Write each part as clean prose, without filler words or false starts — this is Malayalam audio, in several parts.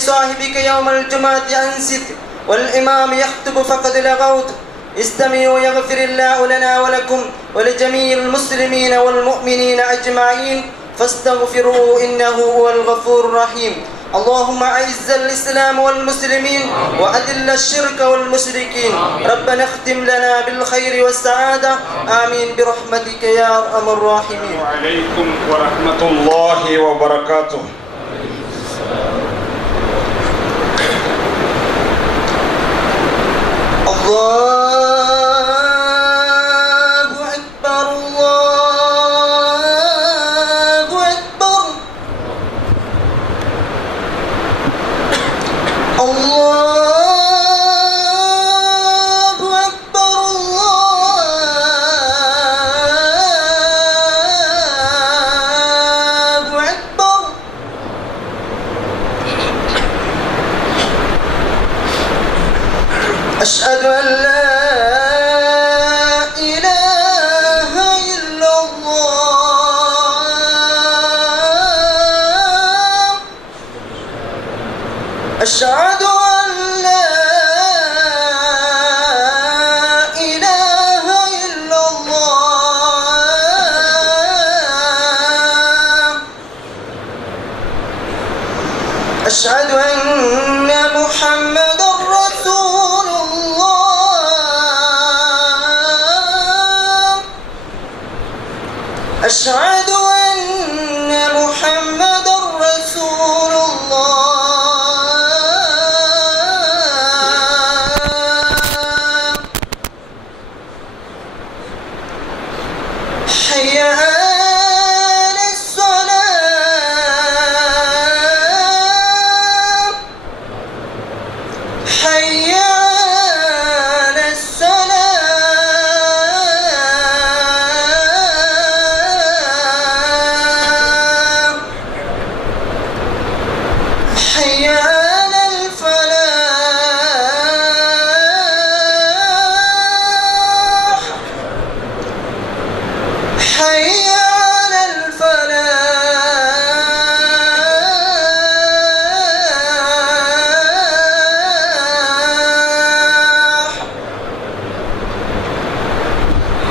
لصاحبك يوم الجمعة أنست والإمام يخطب فقد لغوت. استمعوا يغفر الله لنا ولكم ولجميع المسلمين والمؤمنين أجمعين فاستغفروه إنه هو الغفور الرحيم. اللهم أعز الإسلام والمسلمين وأذل الشرك والمشركين. ربنا اختم لنا بالخير والسعادة آمين برحمتك يا أرحم الراحمين. وعليكم ورحمة الله وبركاته. الله أكبر الله أكبر الله أكبر الله أكبر. أشهد أن لا إله إلا الله. أشهد أن لا إله إلا الله. أشهد أن محمدا رسول الله. أشهد أن محمدا رسول الله. حي على الصلاة. حي على الصلاة. حي على الفلاح. حي على الفلاح.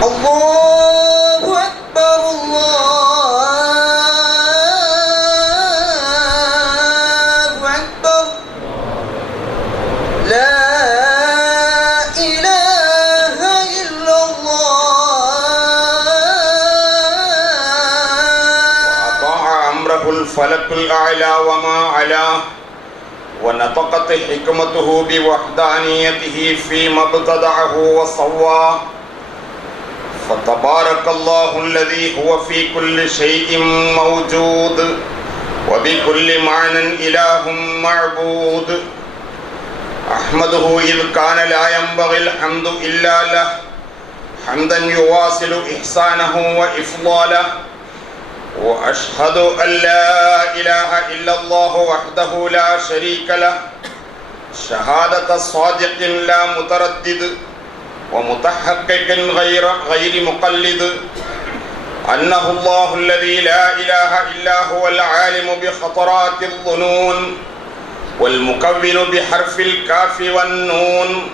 الله أكبر الله أكبر. لا إله إلا الله. أطاع أمره الفلك الأعلى وما علاه ونطقت حكمته بوحدانيته فيما ابتدعه وصواه. فتبارك الله الذي هو في كل شيء موجود وبكل معنى إله معبود. أحمده إذ كان لا ينبغي الحمد إلا له حمدا يواصل إحسانه وإفضاله. وأشهد أن لا إله إلا الله وحده لا شريك له شهادة صادق لا متردد ومتحقق غير مقلد أنه الله الذي لا إله إلا هو العالم بخطرات الظنون والمكون بحرف الكاف والنون.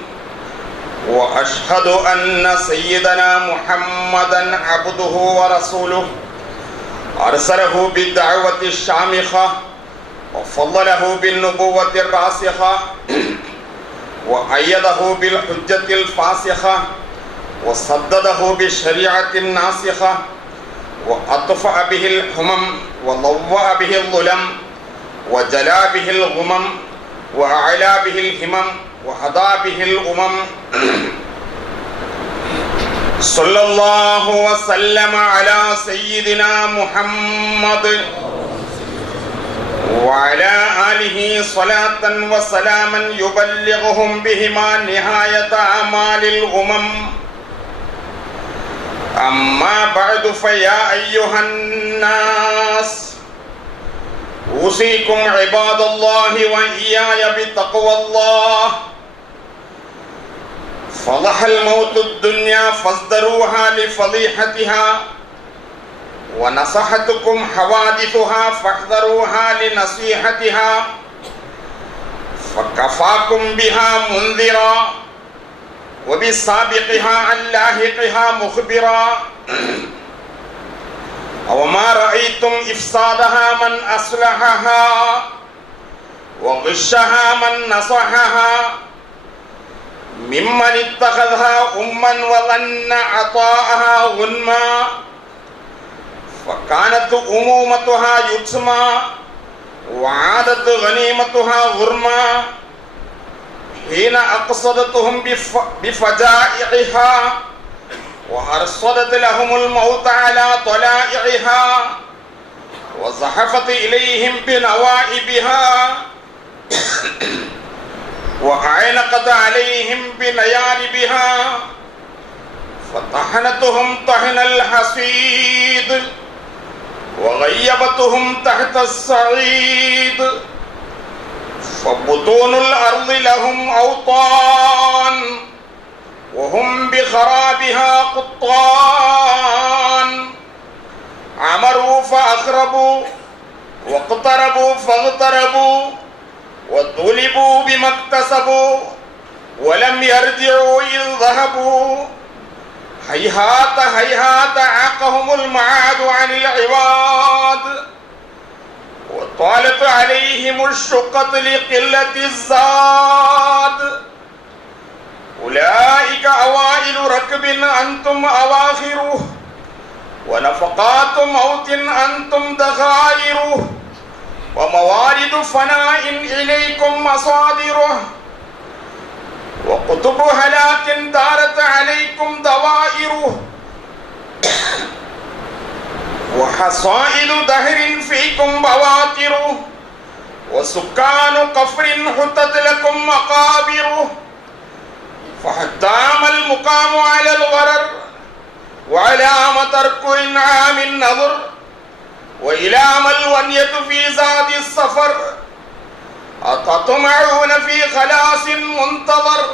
وأشهد أن سيدنا محمدا عبده ورسوله أرسله بالدعوة الشامخة وفضله بالنبوة الراسخة وأيده بالحجة الفاسخة وصدده بالشريعة الناسخة وأطفأ به الحمم وضوأ به الظلم وجلى به الغمم وأعلى به الهمم وهدى به الأمم. صلى الله وسلم على سيدنا محمد وعلى آله صلاة وسلاما يبلغهم بهما نهاية أعمال الأمم. أما بعد فيا أيها الناس أوصيكم عباد الله وإياي بتقوى الله. فضح الموت الدنيا فاصدروها لفضيحتها ونصحتكم حوادثها فاحذروها لنصيحتها. فكفاكم بها منذرا وبسابقها عن لاحقها مخبرا. أوما رأيتم إفسادها من أصلحها وغشها من نصحها ممن اتخذها أما وظن عطاءها غنما فكانت أمومتها يتسمى وعادت غنيمتها غرما حين أقصدتهم بفجائعها وأرصدت لهم الموت على طلائعها وزحفت إليهم بنوائبها وأعنقت عليهم بنيالبها فطحنتهم طحن الحصيد وغيبتهم تحت الصعيد فبطون الأرض لهم أوطان وهم بخرابها قطان. عمروا فأخربوا واقتربوا فاغتربوا وطلبوا بما اكتسبوا ولم يرجعوا إذ ذهبوا. هيهات هيهات عاقهم المعاد عن العباد وطالت عليهم الشقة لقلة الزاد. أولئك أوائل ركب أنتم أواخره ونفقات موت أنتم دخائره وموارد فناء إليكم مصادره وقطب هلاك دارت عليكم دوائره وحصائد دهر فيكم بواتره وسكان قفر حتت لكم مقابره. فحتام المقام على الغرر وعلام ترك إنعام النظر وإلام الونية في زاد السفر. أتطمعون في خلاص منتظر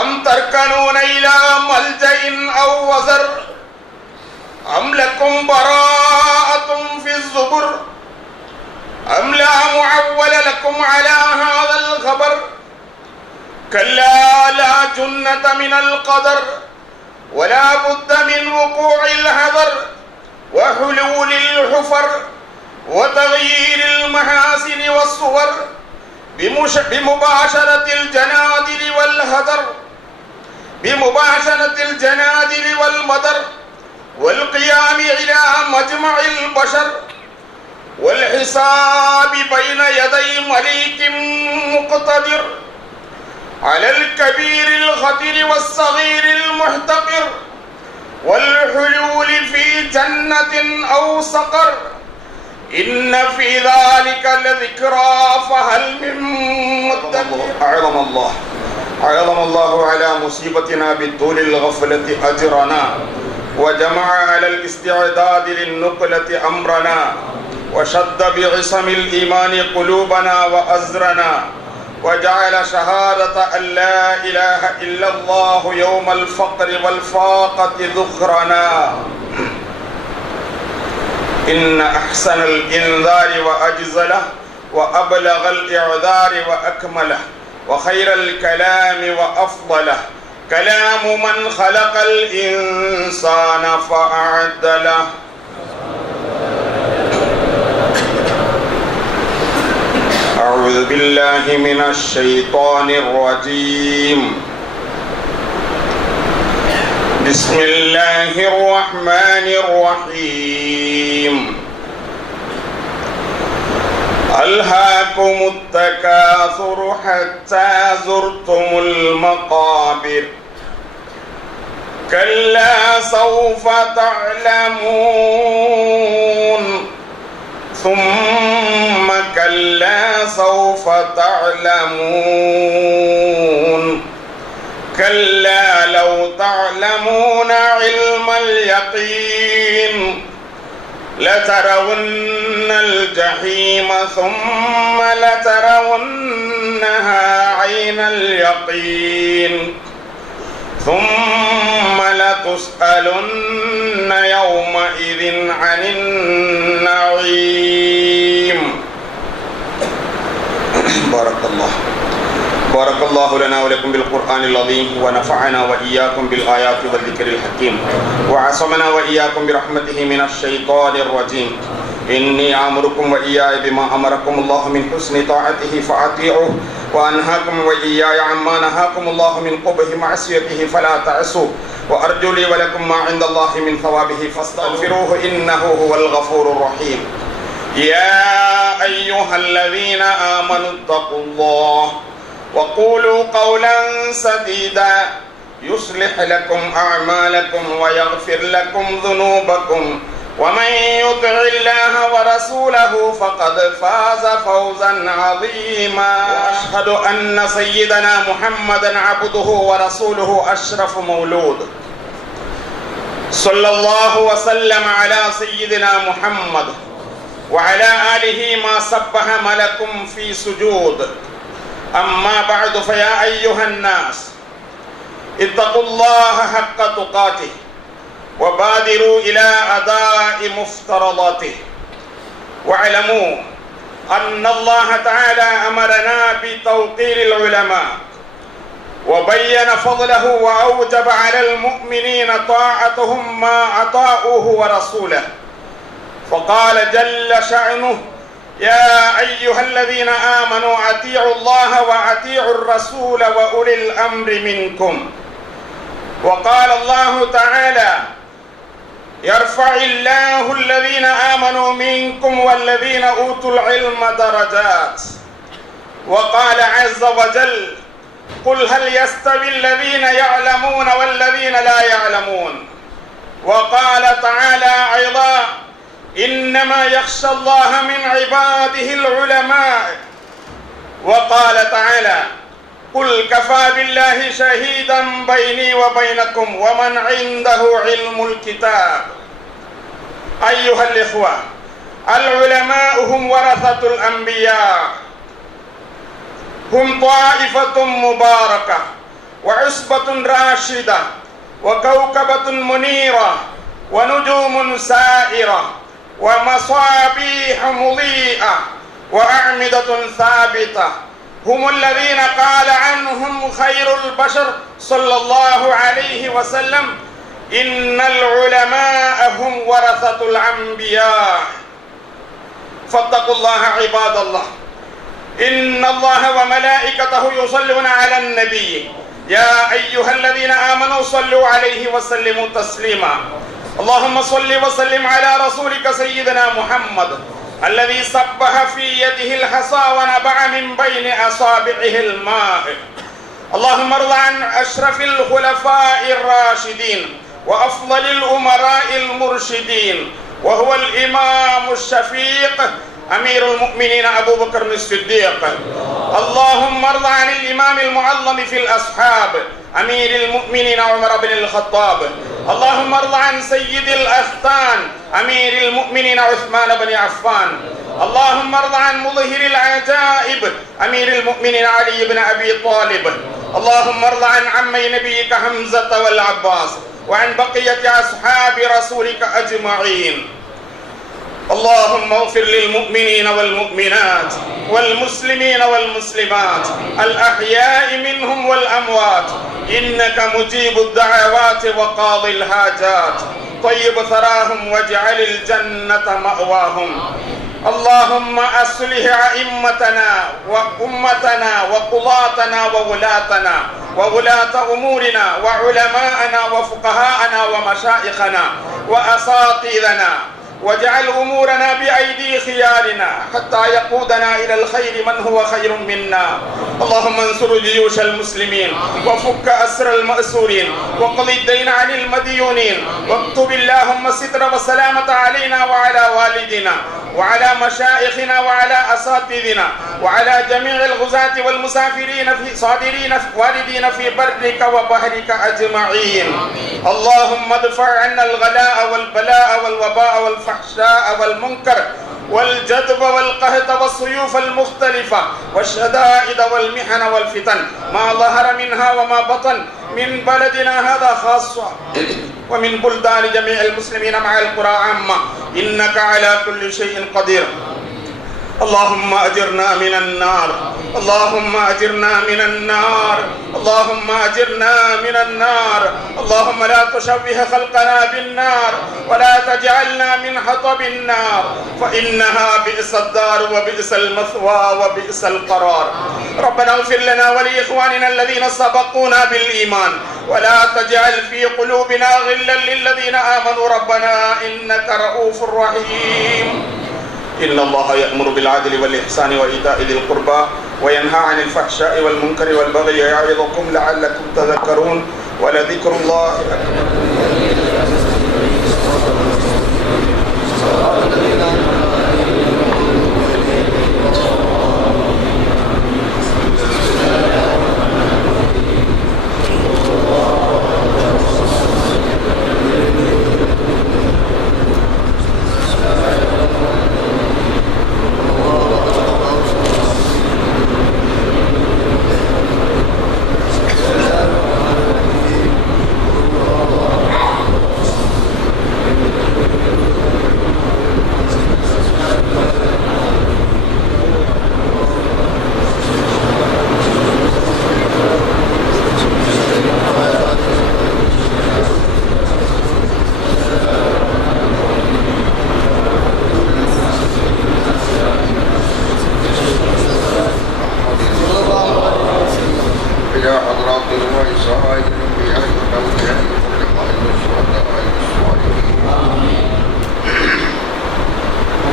أم تركنون إلى ملجأ أو وزر أم لكم براءة في الزبر أم لا معول لكم على هذا الخبر. كلا لا جنة من القدر ولا بد من وقوع الحذر وحلول الحفر وتغيير المحاسن والصور بمباشرة الجنادل والهدر بمباشرة الجنادل والمدر والقيام إلى مجمع البشر والحساب بين يدي مليك مقتدر على الكبير الخطير والصغير المحتقر والحلول في جنة أو سقر. إن في ذلك لذكرى فهل من مدكر. أعظم الله على مصيبتنا بالطول الغفلة أجرنا وجمع على الاستعداد للنقلة أمرنا وشد بعصم الإيمان قلوبنا وأزرنا وجعل شهادة أن لا إله إلا الله يوم الفقر والفاقة ذخرنا. إن أحسن الإنذار وأجزله وأبلغ الإعذار وأكمله وخير الكلام وأفضله كلام من خلق الإنسان فأعدله. أعوذ بالله من الشيطان الرجيم. بسم الله الرحمن الرحيم. ألهاكم التكاثر حتى زرتم المقابر كلا سوف تعلمون ثم كلا سوف تعلمون كلا لو تعلمون علم اليقين لترون الجحيم ثم لترونها عين اليقين ثم لتسألن يومئذ عن النعيم. بارك الله. بارك الله لنا ولكم بالقرآن العظيم ونفعنا وإياكم بالآيات والذكر الحكيم وعصمنا وإياكم برحمته من الشيطان الرجيم. إني آمركم وإياي بما أمركم الله من حسن طاعته فأطيعوه وأنهاكم وإياي عما نهاكم الله من قبح معصيته فلا تعصوا وأرجو لي ولكم ما عند الله من ثوابه فاستغفروه إنه هو الغفور الرحيم. يا أيها الذين آمنوا اتقوا الله وقولوا قولا سديدا يصلح لكم أعمالكم ويغفر لكم ذنوبكم ومن يطع الله ورسوله فقد فاز فوزا عظيما. وأشهد أن سيدنا محمدا عبده ورسوله أشرف مولود صلى الله وسلم على سيدنا محمد وعلى آله ما سبح ملك في سجود. أما بعد فيا أيها الناس اتقوا الله حق تقاته وبادروا إلى أداء مفترضاته واعلموا أن الله تعالى أمرنا بتوقير العلماء وبين فضله وأوجب على المؤمنين طاعتهم ما أطاعوه ورسوله، فقال جل شأنه: يا أيها الذين آمنوا أطيعوا الله وأطيعوا الرسول وأولي الأمر منكم. وقال الله تعالى: يرفع الله الذين آمنوا منكم والذين أوتوا العلم درجات. وقال عز وجل: قل هل يستوي الذين يعلمون والذين لا يعلمون. وقال تعالى أيضا: إنما يخشى الله من عباده العلماء. وقال تعالى: قل كفى بالله شهيدا بيني وبينكم ومن عنده علم الكتاب. أيها الإخوة، العلماء هم ورثة الأنبياء، هم طائفة مباركة وعصبة راشدة وكوكبة منيرة ونجوم سائرة ومصابيح مضيئة وأعمدة ثابتة. هم الذين قال عنهم خير البشر صلى الله عليه وسلم: إن العلماء هم ورثة الأنبياء. فاتقوا الله عباد الله، إن الله وملائكته يصلون على النبي يا أيها الذين آمنوا صلوا عليه وسلموا تسليما. اللهم صل وسلم على رسولك سيدنا محمد الذي سبح في يده الحصى ونبع من بين أصابعه الماء. اللهم ارض عن أشرف الخلفاء الراشدين وأفضل الأمراء المرشدين، وهو الإمام الشفيق أمير المؤمنين أبو بكر الصديق. اللهم ارض عن الإمام المعظم في الأصحاب أمير المؤمنين عمر بن الخطاب. اللهم ارض عن سيد الأختان أمير المؤمنين عثمان بن عفان. اللهم ارض عن مظهر العجائب أمير المؤمنين علي بن أبي طالب. اللهم ارض عن عمي نبيك حمزة والعباس وعن بقية أصحاب رسولك أجمعين. اللهم اغفر للمؤمنين والمؤمنات والمسلمين والمسلمات الأحياء منهم والأموات، إنك مجيب الدعوات وقاضي الحاجات. طيب ثراهم واجعل الجنة مأواهم. اللهم أصلح أئمتنا وأمتنا وقضاتنا وولاتنا وولاة أمورنا وعلماءنا وفقهاءنا ومشايخنا وأساطيرنا، واجعل أمورنا بأيدي خيارنا حتى يقودنا إلى الخير من هو خير منا. اللهم انصر جيوش المسلمين وفك أسر المأسورين وقض الدين عن المديونين، واكتب اللهم الستر والسلامة علينا وعلى والدنا وعلى مشايخنا وعلى أساتذتنا وعلى جميع الغزاة والمسافرين في صادرين واردين في برك وبحرك أجمعين. اللهم ادفع عنا الغلاء والبلاء والوباء والفحشاء والمنكر والجدب والقهط والسيوف المختلفة والشدائد والمحن والفتن ما ظهر منها وما بطن من بلدنا هذا خاصة ومن بلدان جميع المسلمين مع القرى عامة، إنك على كل شيء قدير. اللهم أجرنا من النار اللهم أجرنا من النار اللهم أجرنا من النار اللهم لا تشوه خلقنا بالنار ولا تجعلنا من حطب النار فإنها بئس الدار وبئس المثوى وبئس القرار ربنا اغفر لنا ولإخواننا الذين سبقونا بالإيمان ولا تجعل في قلوبنا غلا للذين آمنوا ربنا إنك رؤوف رحيم إن الله يأمر بالعدل والإحسان وإيتاء ذي القربى وينهى عن الفحشاء والمنكر والبغي يعظكم لعلكم تذكرون ولذكر الله أكبر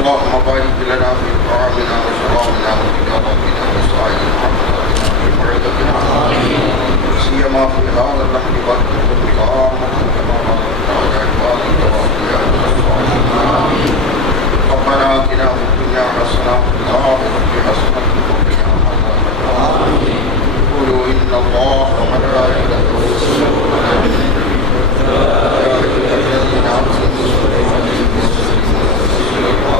اللهم بارك لنا في طعامنا وشرابنا وتجارتنا وسائر وموعظتنا سيما في هذا اللحظة بركة اللهم كما باركت على عبادك وأوليائك الصالحين ربنا آتنا في الدنيا حسنة وفي الآخرة حسنة وقنا عذاب النار قولوا إن الله وملائكته يصلون على النبي يا أيها الذين آمنوا صلوا عليه وسلموا تسليما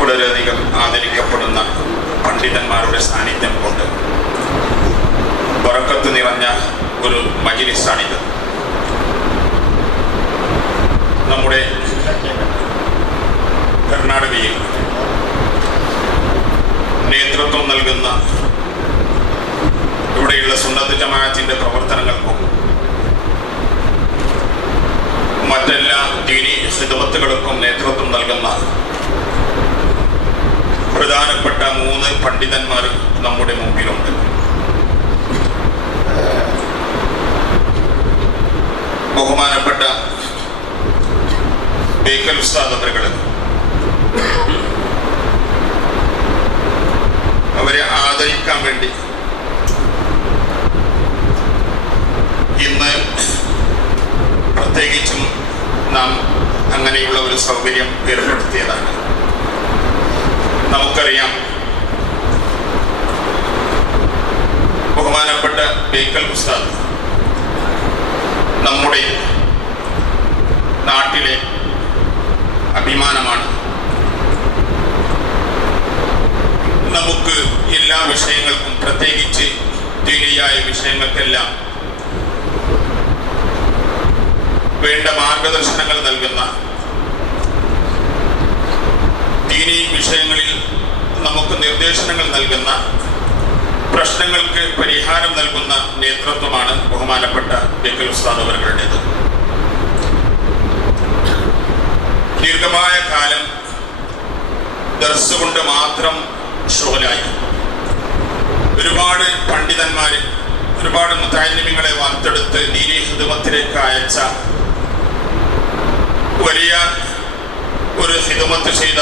വളരെയധികം ആദരിക്കപ്പെടുന്ന പണ്ഡിതന്മാരുടെ സാന്നിധ്യം കൊണ്ട് ബറക്കത്ത് നിറഞ്ഞ ഒരു മജ്‌ലിസാണിത്. നമ്മുടെ കർണാടകയിൽ നേതൃത്വം നൽകുന്ന ഇവിടെയുള്ള സുന്നത്ത് ജമാഅത്തിന്റെ പ്രവർത്തനങ്ങൾക്കും മറ്റെല്ലാ ദീനി ഖിദ്മത്തുകൾക്കും നേതൃത്വം നൽകുന്ന പ്രധാനപ്പെട്ട 3 പണ്ഡിതന്മാർ നമ്മുടെ മുമ്പിലുണ്ട്. ബഹുമാനപ്പെട്ട ബേക്കൽ ഉസ്താദ് അവர்கள் അവരെ ആദരിക്കാൻ വേണ്ടി ഇന്ന് പ്രത്യേകിച്ചും നാം അങ്ങനെയുള്ള ഒരു സൗകര്യം ഏർപ്പെടുത്തിയതാണ്. നമുക്കറിയാം, ബഹുമാനപ്പെട്ട ബേക്കൽ ഉസ്താദ് നമ്മുടെ നാട്ടിലെ അഭിമാനമാണ്. നമുക്ക് എല്ലാ വിഷയങ്ങൾക്കും, പ്രത്യേകിച്ച് ദീനിയായ വിഷയങ്ങൾക്കെല്ലാം വേണ്ട മാർഗദർശനങ്ങൾ നൽകുന്ന, ദീനി വിഷയങ്ങളിൽ നമുക്ക് നിർദ്ദേശനങ്ങൾ നൽകുന്ന, പ്രശ്നങ്ങൾക്ക് പരിഹാരം നൽകുന്ന നേതൃത്വമാണ് ബഹുമാനപ്പെട്ട ബേക്കൽ ഉസ്താദ് അവരുടേത്. ദീർഘമായ കാലം ദർസ് കൊണ്ട് മാത്രം ഷുഗലായി. ഒരുപാട് പണ്ഡിതന്മാര്, ഒരുപാട് മുതഅല്ലിമീങ്ങളെ വാർത്തെടുത്ത് ദീനി ഖിദ്മത്തിലേക്ക് അയച്ച വലിയ ഒരു ഖിദ്മത്ത് ചെയ്ത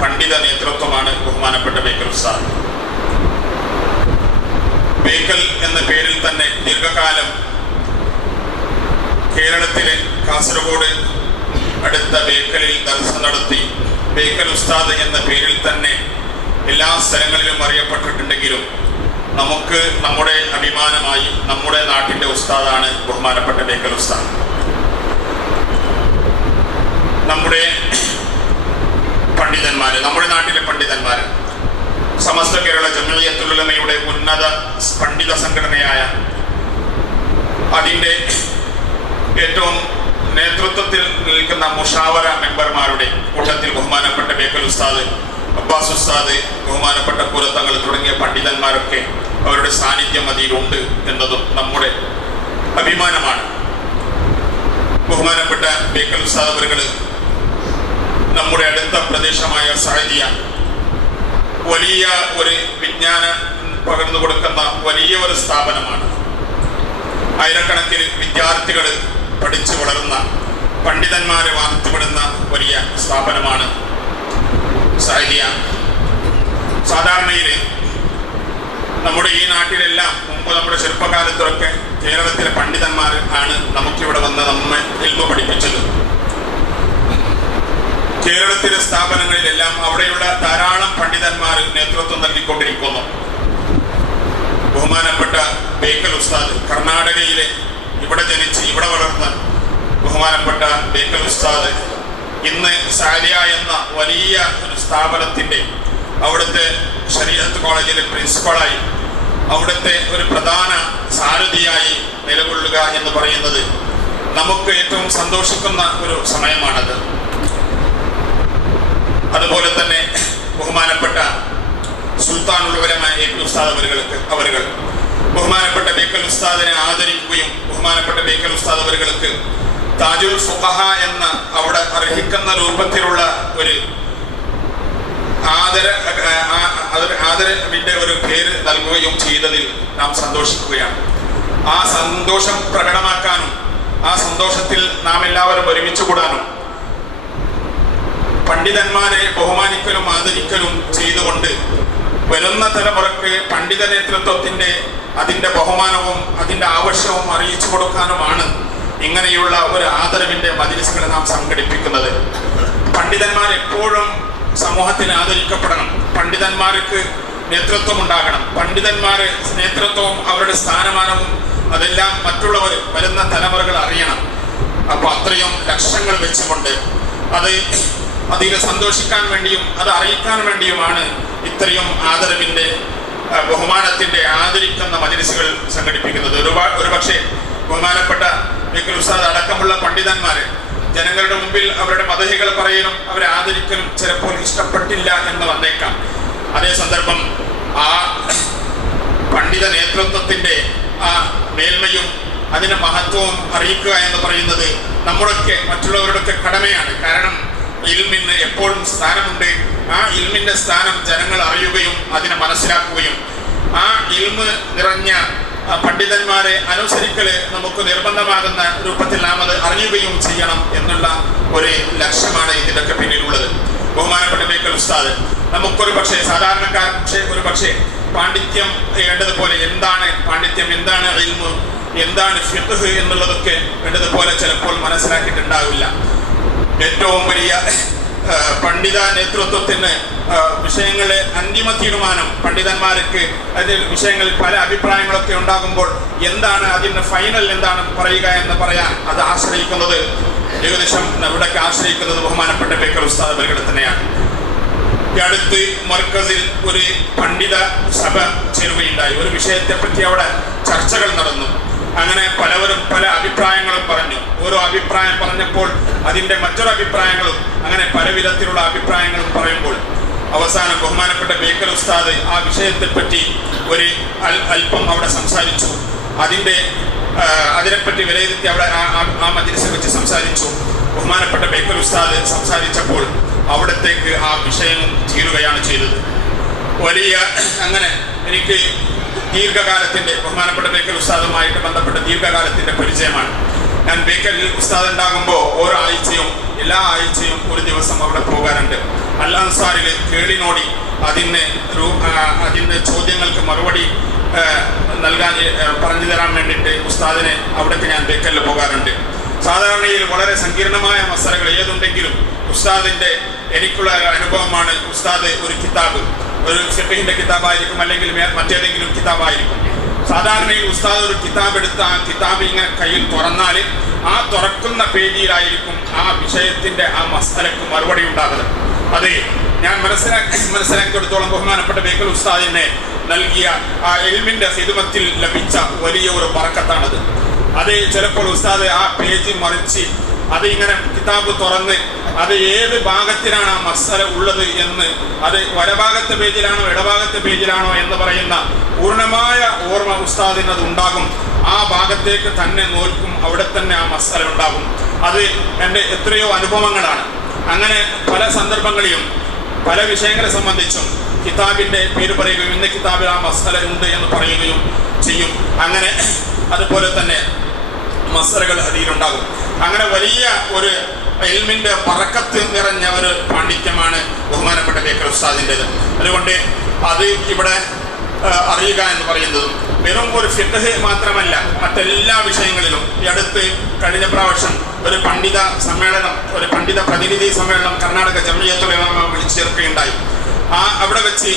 പണ്ഡിത നേതൃത്വമാണ് ബഹുമാനപ്പെട്ട ബേക്കൽ ഉസ്താദ്. ബേക്കൽ എന്ന പേരിൽ തന്നെ ദീർഘകാലം കേരളത്തിലെ കാസർഗോഡ് അടുത്ത ബേക്കലിൽ ദർസ് നടത്തി ബേക്കൽ ഉസ്താദ് എന്ന പേരിൽ തന്നെ എല്ലാ സ്ഥലങ്ങളിലും അറിയപ്പെട്ടിട്ടുണ്ടെങ്കിലും നമുക്ക് നമ്മുടെ അഭിമാനമായി നമ്മുടെ നാട്ടിൻ്റെ ഉസ്താദാണ് ബഹുമാനപ്പെട്ട ബേക്കൽ ഉസ്താദ്. നമ്മുടെ പണ്ഡിതന്മാര്, നമ്മുടെ നാട്ടിലെ പണ്ഡിതന്മാര്, സമസ്ത കേരള ജംഇയ്യത്തുൽ ഉലമയുടെ ഉന്നത പണ്ഡിത സംഘടനയായ അതിൻ്റെ ഏറ്റവും നേതൃത്വത്തിൽ നിൽക്കുന്ന മുഷാവറ മെമ്പർമാരുടെ കൂട്ടത്തിൽ ബഹുമാനപ്പെട്ട ബേക്കൽ ഉസ്താദ് അബ്ബാസ് ഉസ്താദ്, ബഹുമാനപ്പെട്ട പുരത്തങ്ങൾ തുടങ്ങിയ പണ്ഡിതന്മാരൊക്കെ അവരുടെ സാന്നിധ്യം അതിലുണ്ട് എന്നതും നമ്മുടെ അഭിമാനമാണ്. ബഹുമാനപ്പെട്ട ബേക്കൽ ഉസ്താദ് അവരുകൾ നമ്മുടെ അടുത്ത പ്രദേശമായ സഅദിയ വലിയ ഒരു വിജ്ഞാനം പകർന്നു കൊടുക്കുന്ന വലിയ ഒരു സ്ഥാപനമാണ്. ആയിരക്കണക്കിന് വിദ്യാർത്ഥികൾ പഠിച്ചു വളർന്ന, പണ്ഡിതന്മാരെ വാർത്തുവിടുന്ന വലിയ സ്ഥാപനമാണ് സഅദിയ. സാധാരണയിൽ നമ്മുടെ ഈ നാട്ടിലെല്ലാം മുമ്പ് നമ്മുടെ ചെറുപ്പകാലത്തൊക്കെ കേരളത്തിലെ പണ്ഡിതന്മാർ ആണ് നമുക്കിവിടെ വന്ന് നമ്മെ ഇൽമ പഠിപ്പിച്ചത്. കേരളത്തിലെ സ്ഥാപനങ്ങളിലെല്ലാം അവിടെയുള്ള ധാരാളം പണ്ഡിതന്മാർ നേതൃത്വം നൽകിക്കൊണ്ടിരിക്കുന്നു. ബഹുമാനപ്പെട്ട ബേക്കൽ ഉസ്താദ്, കർണാടകയിലെ ഇവിടെ ജനിച്ച് ഇവിടെ വളർന്ന ബഹുമാനപ്പെട്ട ബേക്കൽ ഉസ്താദ് ഇന്ന് സഅദിയ എന്ന വലിയ ഒരു സ്ഥാപനത്തിൻ്റെ അവിടുത്തെ ശരീഅത്ത് കോളേജിലെ പ്രിൻസിപ്പളായി, അവിടുത്തെ ഒരു പ്രധാന സാരഥിയായി നിലകൊള്ളുക എന്ന് പറയുന്നത് നമുക്ക് ഏറ്റവും സന്തോഷിക്കുന്ന ഒരു സമയമാണത്. അതുപോലെ തന്നെ ബഹുമാനപ്പെട്ട സുൽത്താനുൽ ഉലമ എ.പി. ഉസ്താദ് അവരുകൾ ബഹുമാനപ്പെട്ട ബേക്കൽ ഉസ്താദിനെ ആദരിക്കുകയും ബഹുമാനപ്പെട്ട ബേക്കൽ ഉസ്താദ് അവരുകൾക്ക് താജുൽ ഫുഖഹ എന്ന അവിടെ അർഹിക്കുന്ന രൂപത്തിലുള്ള ഒരു ആദരവിന്റെ ഒരു പേര് നൽകുകയും ചെയ്തതിൽ നാം സന്തോഷിക്കുകയാണ്. ആ സന്തോഷം പ്രകടമാക്കാനും ആ സന്തോഷത്തിൽ നാം എല്ലാവരും ഒരുമിച്ച് കൂടാനും പണ്ഡിതന്മാരെ ബഹുമാനിക്കലും ആദരിക്കലും ചെയ്തുകൊണ്ട് വരുന്ന തലമുറക്ക് പണ്ഡിത നേതൃത്വത്തിന്റെ അതിൻ്റെ ബഹുമാനവും അതിൻ്റെ ആവശ്യവും അറിയിച്ചു കൊടുക്കാനുമാണ് ഇങ്ങനെയുള്ള ഒരു ആദരവിന്റെ മജ്‌ലിസുകൾ നാം സംഘടിപ്പിക്കുന്നത്. പണ്ഡിതന്മാർ എപ്പോഴും സമൂഹത്തിൽ ആദരിക്കപ്പെടണം. പണ്ഡിതന്മാർക്ക് നേതൃത്വം ഉണ്ടാകണം. പണ്ഡിതന്മാരെ നേതൃത്വവും അവരുടെ സ്ഥാനമാനവും അതെല്ലാം മറ്റുള്ളവർ വരുന്ന തലമുറകൾ അറിയണം. അപ്പൊ അത്രയും ലക്ഷ്യങ്ങൾ വെച്ചുകൊണ്ട് അതിൽ സന്തോഷിക്കാൻ വേണ്ടിയും അത് അറിയിക്കാൻ വേണ്ടിയുമാണ് ഇത്രയും ആദരവിന്റെ ബഹുമാനത്തിന്റെ ആദരിക്കുന്ന മജ്‌ലിസുകൾ സംഘടിപ്പിക്കുന്നത്. ഒരുപക്ഷെ ബഹുമാനപ്പെട്ട ബേക്കൽ ഉസ്താദ് അടക്കമുള്ള പണ്ഡിതന്മാരെ ജനങ്ങളുടെ മുമ്പിൽ അവരുടെ മദഹികൾ പറയലും അവരെ ആദരിക്കലും ചിലപ്പോൾ ഇഷ്ടപ്പെട്ടില്ല എന്ന് വന്നേക്കാം. അതേ സന്ദർഭം ആ പണ്ഡിത നേതൃത്വത്തിന്റെ ആ മേന്മയും അതിന്റെ മഹത്വവും അറിയിക്കുക എന്ന് പറയുന്നത് നമ്മുടെയൊക്കെ മറ്റുള്ളവരുടെയൊക്കെ കടമയാണ്. കാരണം ഇൽമിന് എപ്പോഴും സ്ഥാനമുണ്ട്. ആ ഇൽമിന്റെ സ്ഥാനം ജനങ്ങൾ അറിയുകയും അതിനെ മനസ്സിലാക്കുകയും ആ ഇൽമ് നിറഞ്ഞ പണ്ഡിതന്മാരെ അനുസരിക്കല് നമുക്ക് നിർബന്ധമാകുന്ന രൂപത്തിൽ നാം അത് അറിയുകയും ചെയ്യണം എന്നുള്ള ഒരു ലക്ഷ്യമാണ് ഇതിൻ്റെയൊക്കെ പിന്നിലുള്ളത്. ബഹുമാനപ്പെട്ട ബേക്കൽ ഉസ്താദ് നമുക്കൊരു പക്ഷേ സാധാരണക്കാർ ഒരു പക്ഷേ പാണ്ഡിത്യം വേണ്ടതുപോലെ എന്താണ് പാണ്ഡിത്യം, എന്താണ് ഇൽമ്, എന്താണ് ഫിഖ്ഹ് എന്നുള്ളതൊക്കെ വേണ്ടതുപോലെ ചിലപ്പോൾ മനസ്സിലാക്കിയിട്ടുണ്ടാവില്ല. ഏറ്റവും വലിയ പണ്ഡിത നേതൃത്വത്തിന് വിഷയങ്ങളെ അന്തിമ തീരുമാനം പണ്ഡിതന്മാർക്ക് അതിൽ വിഷയങ്ങളിൽ പല അഭിപ്രായങ്ങളൊക്കെ ഉണ്ടാകുമ്പോൾ എന്താണ് അതിൻ്റെ ഫൈനൽ എന്താണ് പറയുക എന്ന് പറയാൻ അത് ആശ്രയിക്കുന്നത് ഏകദേശം ഇവിടേക്ക് ആശ്രയിക്കുന്നത് ബഹുമാനപ്പെട്ട ബേക്കൽ ഉസ്താദ് അവരുടെ തന്നെയാണ്. ഈ അടുത്ത് മർക്കസിൽ ഒരു പണ്ഡിത സഭ ചേരുകയുണ്ടായി. ഒരു വിഷയത്തെപ്പറ്റി അവിടെ ചർച്ചകൾ നടന്നു. അങ്ങനെ പലവരും പല അഭിപ്രായങ്ങളും പറഞ്ഞു. ഓരോ അഭിപ്രായം പറഞ്ഞപ്പോൾ അതിൻ്റെ മറ്റൊരു അഭിപ്രായങ്ങളും അങ്ങനെ പല വിധത്തിലുള്ള അഭിപ്രായങ്ങളും പറയുമ്പോൾ അവസാനം ബഹുമാനപ്പെട്ട ബേക്കൽ ഉസ്താദ് ആ വിഷയത്തെപ്പറ്റി ഒരു അല്പം അവിടെ സംസാരിച്ചു. അതിനെപ്പറ്റി വിലയിരുത്തി അവിടെ ആ മജ്‌ലിസിൽ വെച്ച് സംസാരിച്ചു. ബഹുമാനപ്പെട്ട ബേക്കൽ ഉസ്താദ് സംസാരിച്ചപ്പോൾ അവിടത്തേക്ക് ആ വിഷയം തീരുകയാണ് ചെയ്തത്. വലിയ അങ്ങനെ എനിക്ക് ദീർഘകാലത്തിൻ്റെ ബഹുമാനപ്പെട്ട ബേക്കൽ ഉസ്താദുമായിട്ട് ബന്ധപ്പെട്ട ദീർഘകാലത്തിൻ്റെ പരിചയമാണ്. ഞാൻ ബേക്കൽ ഉസ്താദ് ഉണ്ടാകുമ്പോൾ ഓരോ ആഴ്ചയും എല്ലാ ആഴ്ചയും ഒരു ദിവസം അവിടെ പോകാറുണ്ട്. അൽ അൻസാറിൽ കേളിനോടി അതിൻ്റെ ചോദ്യങ്ങൾക്ക് മറുപടി നൽകാൻ പറഞ്ഞു തരാൻ വേണ്ടിയിട്ട് ഉസ്താദിനെ അവിടേക്ക് ഞാൻ ബേക്കലിൽ പോകാറുണ്ട്. സാധാരണയിൽ വളരെ സങ്കീർണമായ മസലകൾ ഏതുണ്ടെങ്കിലും ഉസ്താദിൻ്റെ എനിക്കുള്ള അനുഭവമാണ്. ഉസ്താദ് ഒരു കിതാബ്, ഒരു ഫിഖ്ഹിന്റെ കിതാബായിരിക്കും, അല്ലെങ്കിൽ മറ്റേതെങ്കിലും കിതാബായിരിക്കും. സാധാരണയിൽ ഉസ്താദ് ഒരു കിതാബ് എടുത്ത് ആ കിതാബ് ഇങ്ങനെ കയ്യിൽ തുറന്നാൽ ആ തുറക്കുന്ന പേജിലായിരിക്കും ആ വിഷയത്തിന്റെ ആ മസലക്ക് മറുപടി ഉണ്ടാകുന്നത്. അത് ഞാൻ മനസ്സിലാക്കിയെടുത്തോളം ബഹുമാനപ്പെട്ട ബേക്കൽ ഉസ്താദിനെ നൽകിയ ആ ഇൽമിന്റെ ഖിദ്മത്തിൽ ലഭിച്ച വലിയ ഒരു ബറക്കത്താണത്. അത് ചിലപ്പോൾ ഉസ്താദ് ആ പേജ് മറിച്ച് അത് ഇങ്ങനെ കിതാബ് തുറന്ന് അത് ഏത് ഭാഗത്തിലാണ് ആ മസ്അല ഉള്ളത് എന്ന്, അത് വലഭാഗത്തെ പേജിലാണോ ഇടഭാഗത്തെ പേജിലാണോ എന്ന് പറയുന്ന പൂർണ്ണമായ ഓർമ്മ ഉസ്താദിന് അത് ഉണ്ടാകും. ആ ഭാഗത്തേക്ക് തന്നെ നോക്കും, അവിടെ തന്നെ ആ മസ്അല ഉണ്ടാകും. അത് എൻ്റെ എത്രയോ അനുഭവങ്ങളാണ്. അങ്ങനെ പല സന്ദർഭങ്ങളിലും പല വിഷയങ്ങളെ സംബന്ധിച്ചും കിതാബിൻ്റെ പേര് പറയുകയും ഇന്ന കിതാബിൽ ആ മസ്അല ഉണ്ട് എന്ന് പറയുകയും ചെയ്യും. അങ്ങനെ അതുപോലെ തന്നെ മസ്അലകൾ അതിലുണ്ടാകും. അങ്ങനെ വലിയ ഒരു ഇൽമിന്റെ ബറക്കത്ത് നിറഞ്ഞ ഒരു പാണ്ഡിത്യമാണ് ബഹുമാനപ്പെട്ട ബേക്കൽ ഉസ്താദിൻ്റെത്. അതുകൊണ്ട് അത് ഇവിടെ അറിയുക എന്ന് പറയുന്നതും വെറും ഒരു ഫിഖ്ഹ് മാത്രമല്ല, മറ്റെല്ലാ വിഷയങ്ങളിലും. ഈ അടുത്ത് കഴിഞ്ഞ പ്രാവശ്യം ഒരു പണ്ഡിത സമ്മേളനം, ഒരു പണ്ഡിത പ്രതിനിധി സമ്മേളനം കർണാടക ജംഇയ്യത്തുൽ ഉലമ വിളിച്ചു ചേർക്കുകയുണ്ടായി. അവിടെ വെച്ച്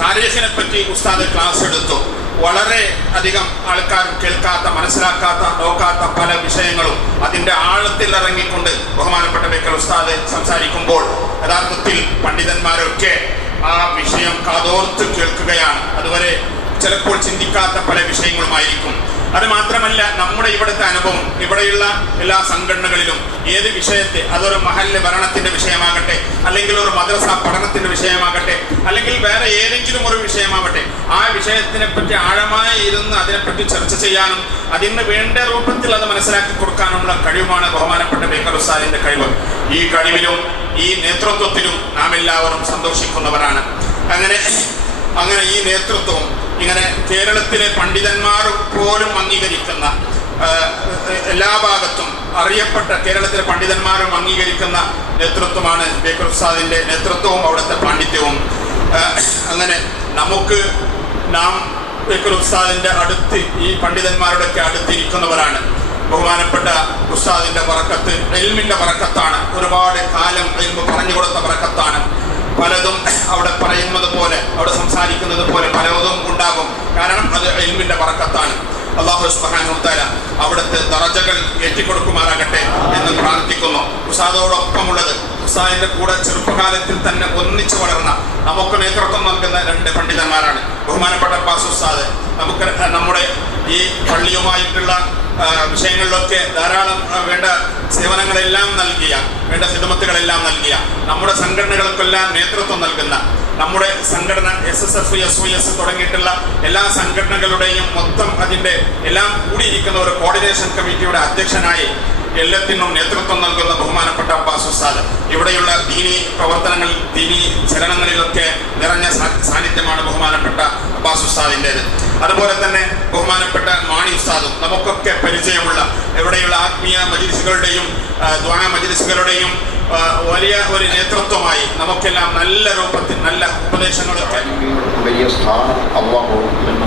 താരീഖിനെ പറ്റി ഉസ്താദ് ക്ലാസ് എടുത്തു. വളരെ അധികം ആൾക്കാരും കേൾക്കാത്ത, മനസ്സിലാക്കാത്ത, നോക്കാത്ത പല വിഷയങ്ങളും അതിൻ്റെ ആഴത്തിൽ ഇറങ്ങിക്കൊണ്ട് ബഹുമാനപ്പെട്ട ബേക്കൽ ഉസ്താദ് സംസാരിക്കുമ്പോൾ യഥാർത്ഥത്തിൽ പണ്ഡിതന്മാരൊക്കെ ആ വിഷയം കാതോർത്ത് കേൾക്കുകയാണ്. അതുവരെ ചിലപ്പോൾ ചിന്തിക്കാത്ത പല വിഷയങ്ങളുമായിരിക്കും. അത് മാത്രമല്ല, നമ്മുടെ ഇവിടുത്തെ അനുഭവം, ഇവിടെയുള്ള എല്ലാ സംഘടനകളിലും ഏത് വിഷയത്തെ, അതൊരു മഹല്ല് ഭരണത്തിന്റെ വിഷയമാകട്ടെ, അല്ലെങ്കിൽ ഒരു മദ്രസ പഠനത്തിന്റെ വിഷയമാകട്ടെ, അല്ലെങ്കിൽ വേറെ ഏതെങ്കിലും ഒരു വിഷയമാകട്ടെ, ആ വിഷയത്തിനെ പറ്റി ആഴമായി ഇരുന്ന് അതിനെപ്പറ്റി ചർച്ച ചെയ്യാനും അതിന് വേണ്ട രൂപത്തിൽ അത് മനസ്സിലാക്കി കൊടുക്കാനുള്ള കഴിവുമാണ് ബഹുമാനപ്പെട്ട ബേക്കൽ ഉസ്താദിന്റെ കഴിവ്. ഈ കഴിവിലും ഈ നേതൃത്വത്തിലും നാം എല്ലാവരും സന്തോഷിക്കുന്നവരാണ്. അങ്ങനെ ഈ നേതൃത്വവും ഇങ്ങനെ കേരളത്തിലെ പണ്ഡിതന്മാർ പോലും അംഗീകരിക്കുന്ന, എല്ലാ ഭാഗത്തും അറിയപ്പെട്ട കേരളത്തിലെ പണ്ഡിതന്മാരും അംഗീകരിക്കുന്ന നേതൃത്വമാണ് ബേക്കൽ ഉസ്താദിന്റെ നേതൃത്വവും അവിടുത്തെ പാണ്ഡിത്യവും. അങ്ങനെ നാം ബേക്കൽ ഉസ്താദിന്റെ അടുത്ത്, ഈ പണ്ഡിതന്മാരുടെയൊക്കെ അടുത്തിരിക്കുന്നവരാണ്. ബഹുമാനപ്പെട്ട ഉസ്താദിന്റെ ബറക്കത്ത് ഇൽമിന്റെ ബറക്കത്താണ്. ഒരുപാട് കാലം ഇൽമ് പറഞ്ഞു കൊടുത്ത ബറക്കത്താണ്. പലതും അവിടെ പറയുന്നത് പോലെ, അവിടെ സംസാരിക്കുന്നത് പോലെ പലതും ഉണ്ടാകും. കാരണം അത് ഇൽമിന്റെ ബറക്കത്താണ്. അല്ലാഹു സുബ്ഹാനഹു വ തആല അവിടുത്തെ ദറജകൾ ഏറ്റിക്കൊടുക്കുമാറാകട്ടെ എന്ന് പ്രാർത്ഥിക്കുന്നു. ഉസ്താദോടൊപ്പമുള്ളത്, ഉസ്താദിന്റെ കൂടെ ചെറുപ്പകാലത്തിൽ തന്നെ ഒന്നിച്ചു വളർന്ന, നമുക്ക് നേതൃത്വം നൽകുന്ന രണ്ട് പണ്ഡിതന്മാരാണ്. ബഹുമാനപ്പെട്ട അബ്ബാസ് ഉസ്താദ് നമുക്ക് നമ്മുടെ ഈ പള്ളിയുമായിട്ടുള്ള വിഷയങ്ങളിലൊക്കെ ധാരാളം വേണ്ട സേവനങ്ങളെല്ലാം നൽകിയ, വേണ്ട ഖിദ്മത്തുകളെല്ലാം നൽകിയ, നമ്മുടെ സംഘടനകൾക്കെല്ലാം നേതൃത്വം നൽകുന്ന, നമ്മുടെ സംഘടന SSF, SOS തുടങ്ങിയിട്ടുള്ള എല്ലാ സംഘടനകളുടെയും മൊത്തം അതിൻ്റെ എല്ലാം കൂടിയിരിക്കുന്ന ഒരു കോർഡിനേഷൻ കമ്മിറ്റിയുടെ അധ്യക്ഷനായി എല്ലാത്തിനും നേതൃത്വം നൽകുന്ന ബഹുമാനപ്പെട്ട അബ്ബാസ് ഉസ്താദ് ഇവിടെയുള്ള ദീനി പ്രവർത്തനങ്ങൾ, ദീനി ചലനങ്ങളിലൊക്കെ നിറഞ്ഞ സാന്നിധ്യമാണ് ബഹുമാനപ്പെട്ട അബ്ബാസ് ഉസ്താദിൻ്റെത്. അതുപോലെ തന്നെ ബഹുമാനപ്പെട്ട മാണി ഉസ്താദും നമുക്കൊക്കെ പരിചയമുള്ള, ഇവിടെയുള്ള ആത്മീയ മജ്‌ലിസുകളുടെയും ദുആ മജ്‌ലിസുകളുടെയും വലിയ ഒരു നേതൃത്വമായി നമുക്കെല്ലാം നല്ല രൂപത്തിൽ നല്ല ഉപദേശങ്ങളൊക്കെ വലിയ സ്ഥാനം അല്ലാഹു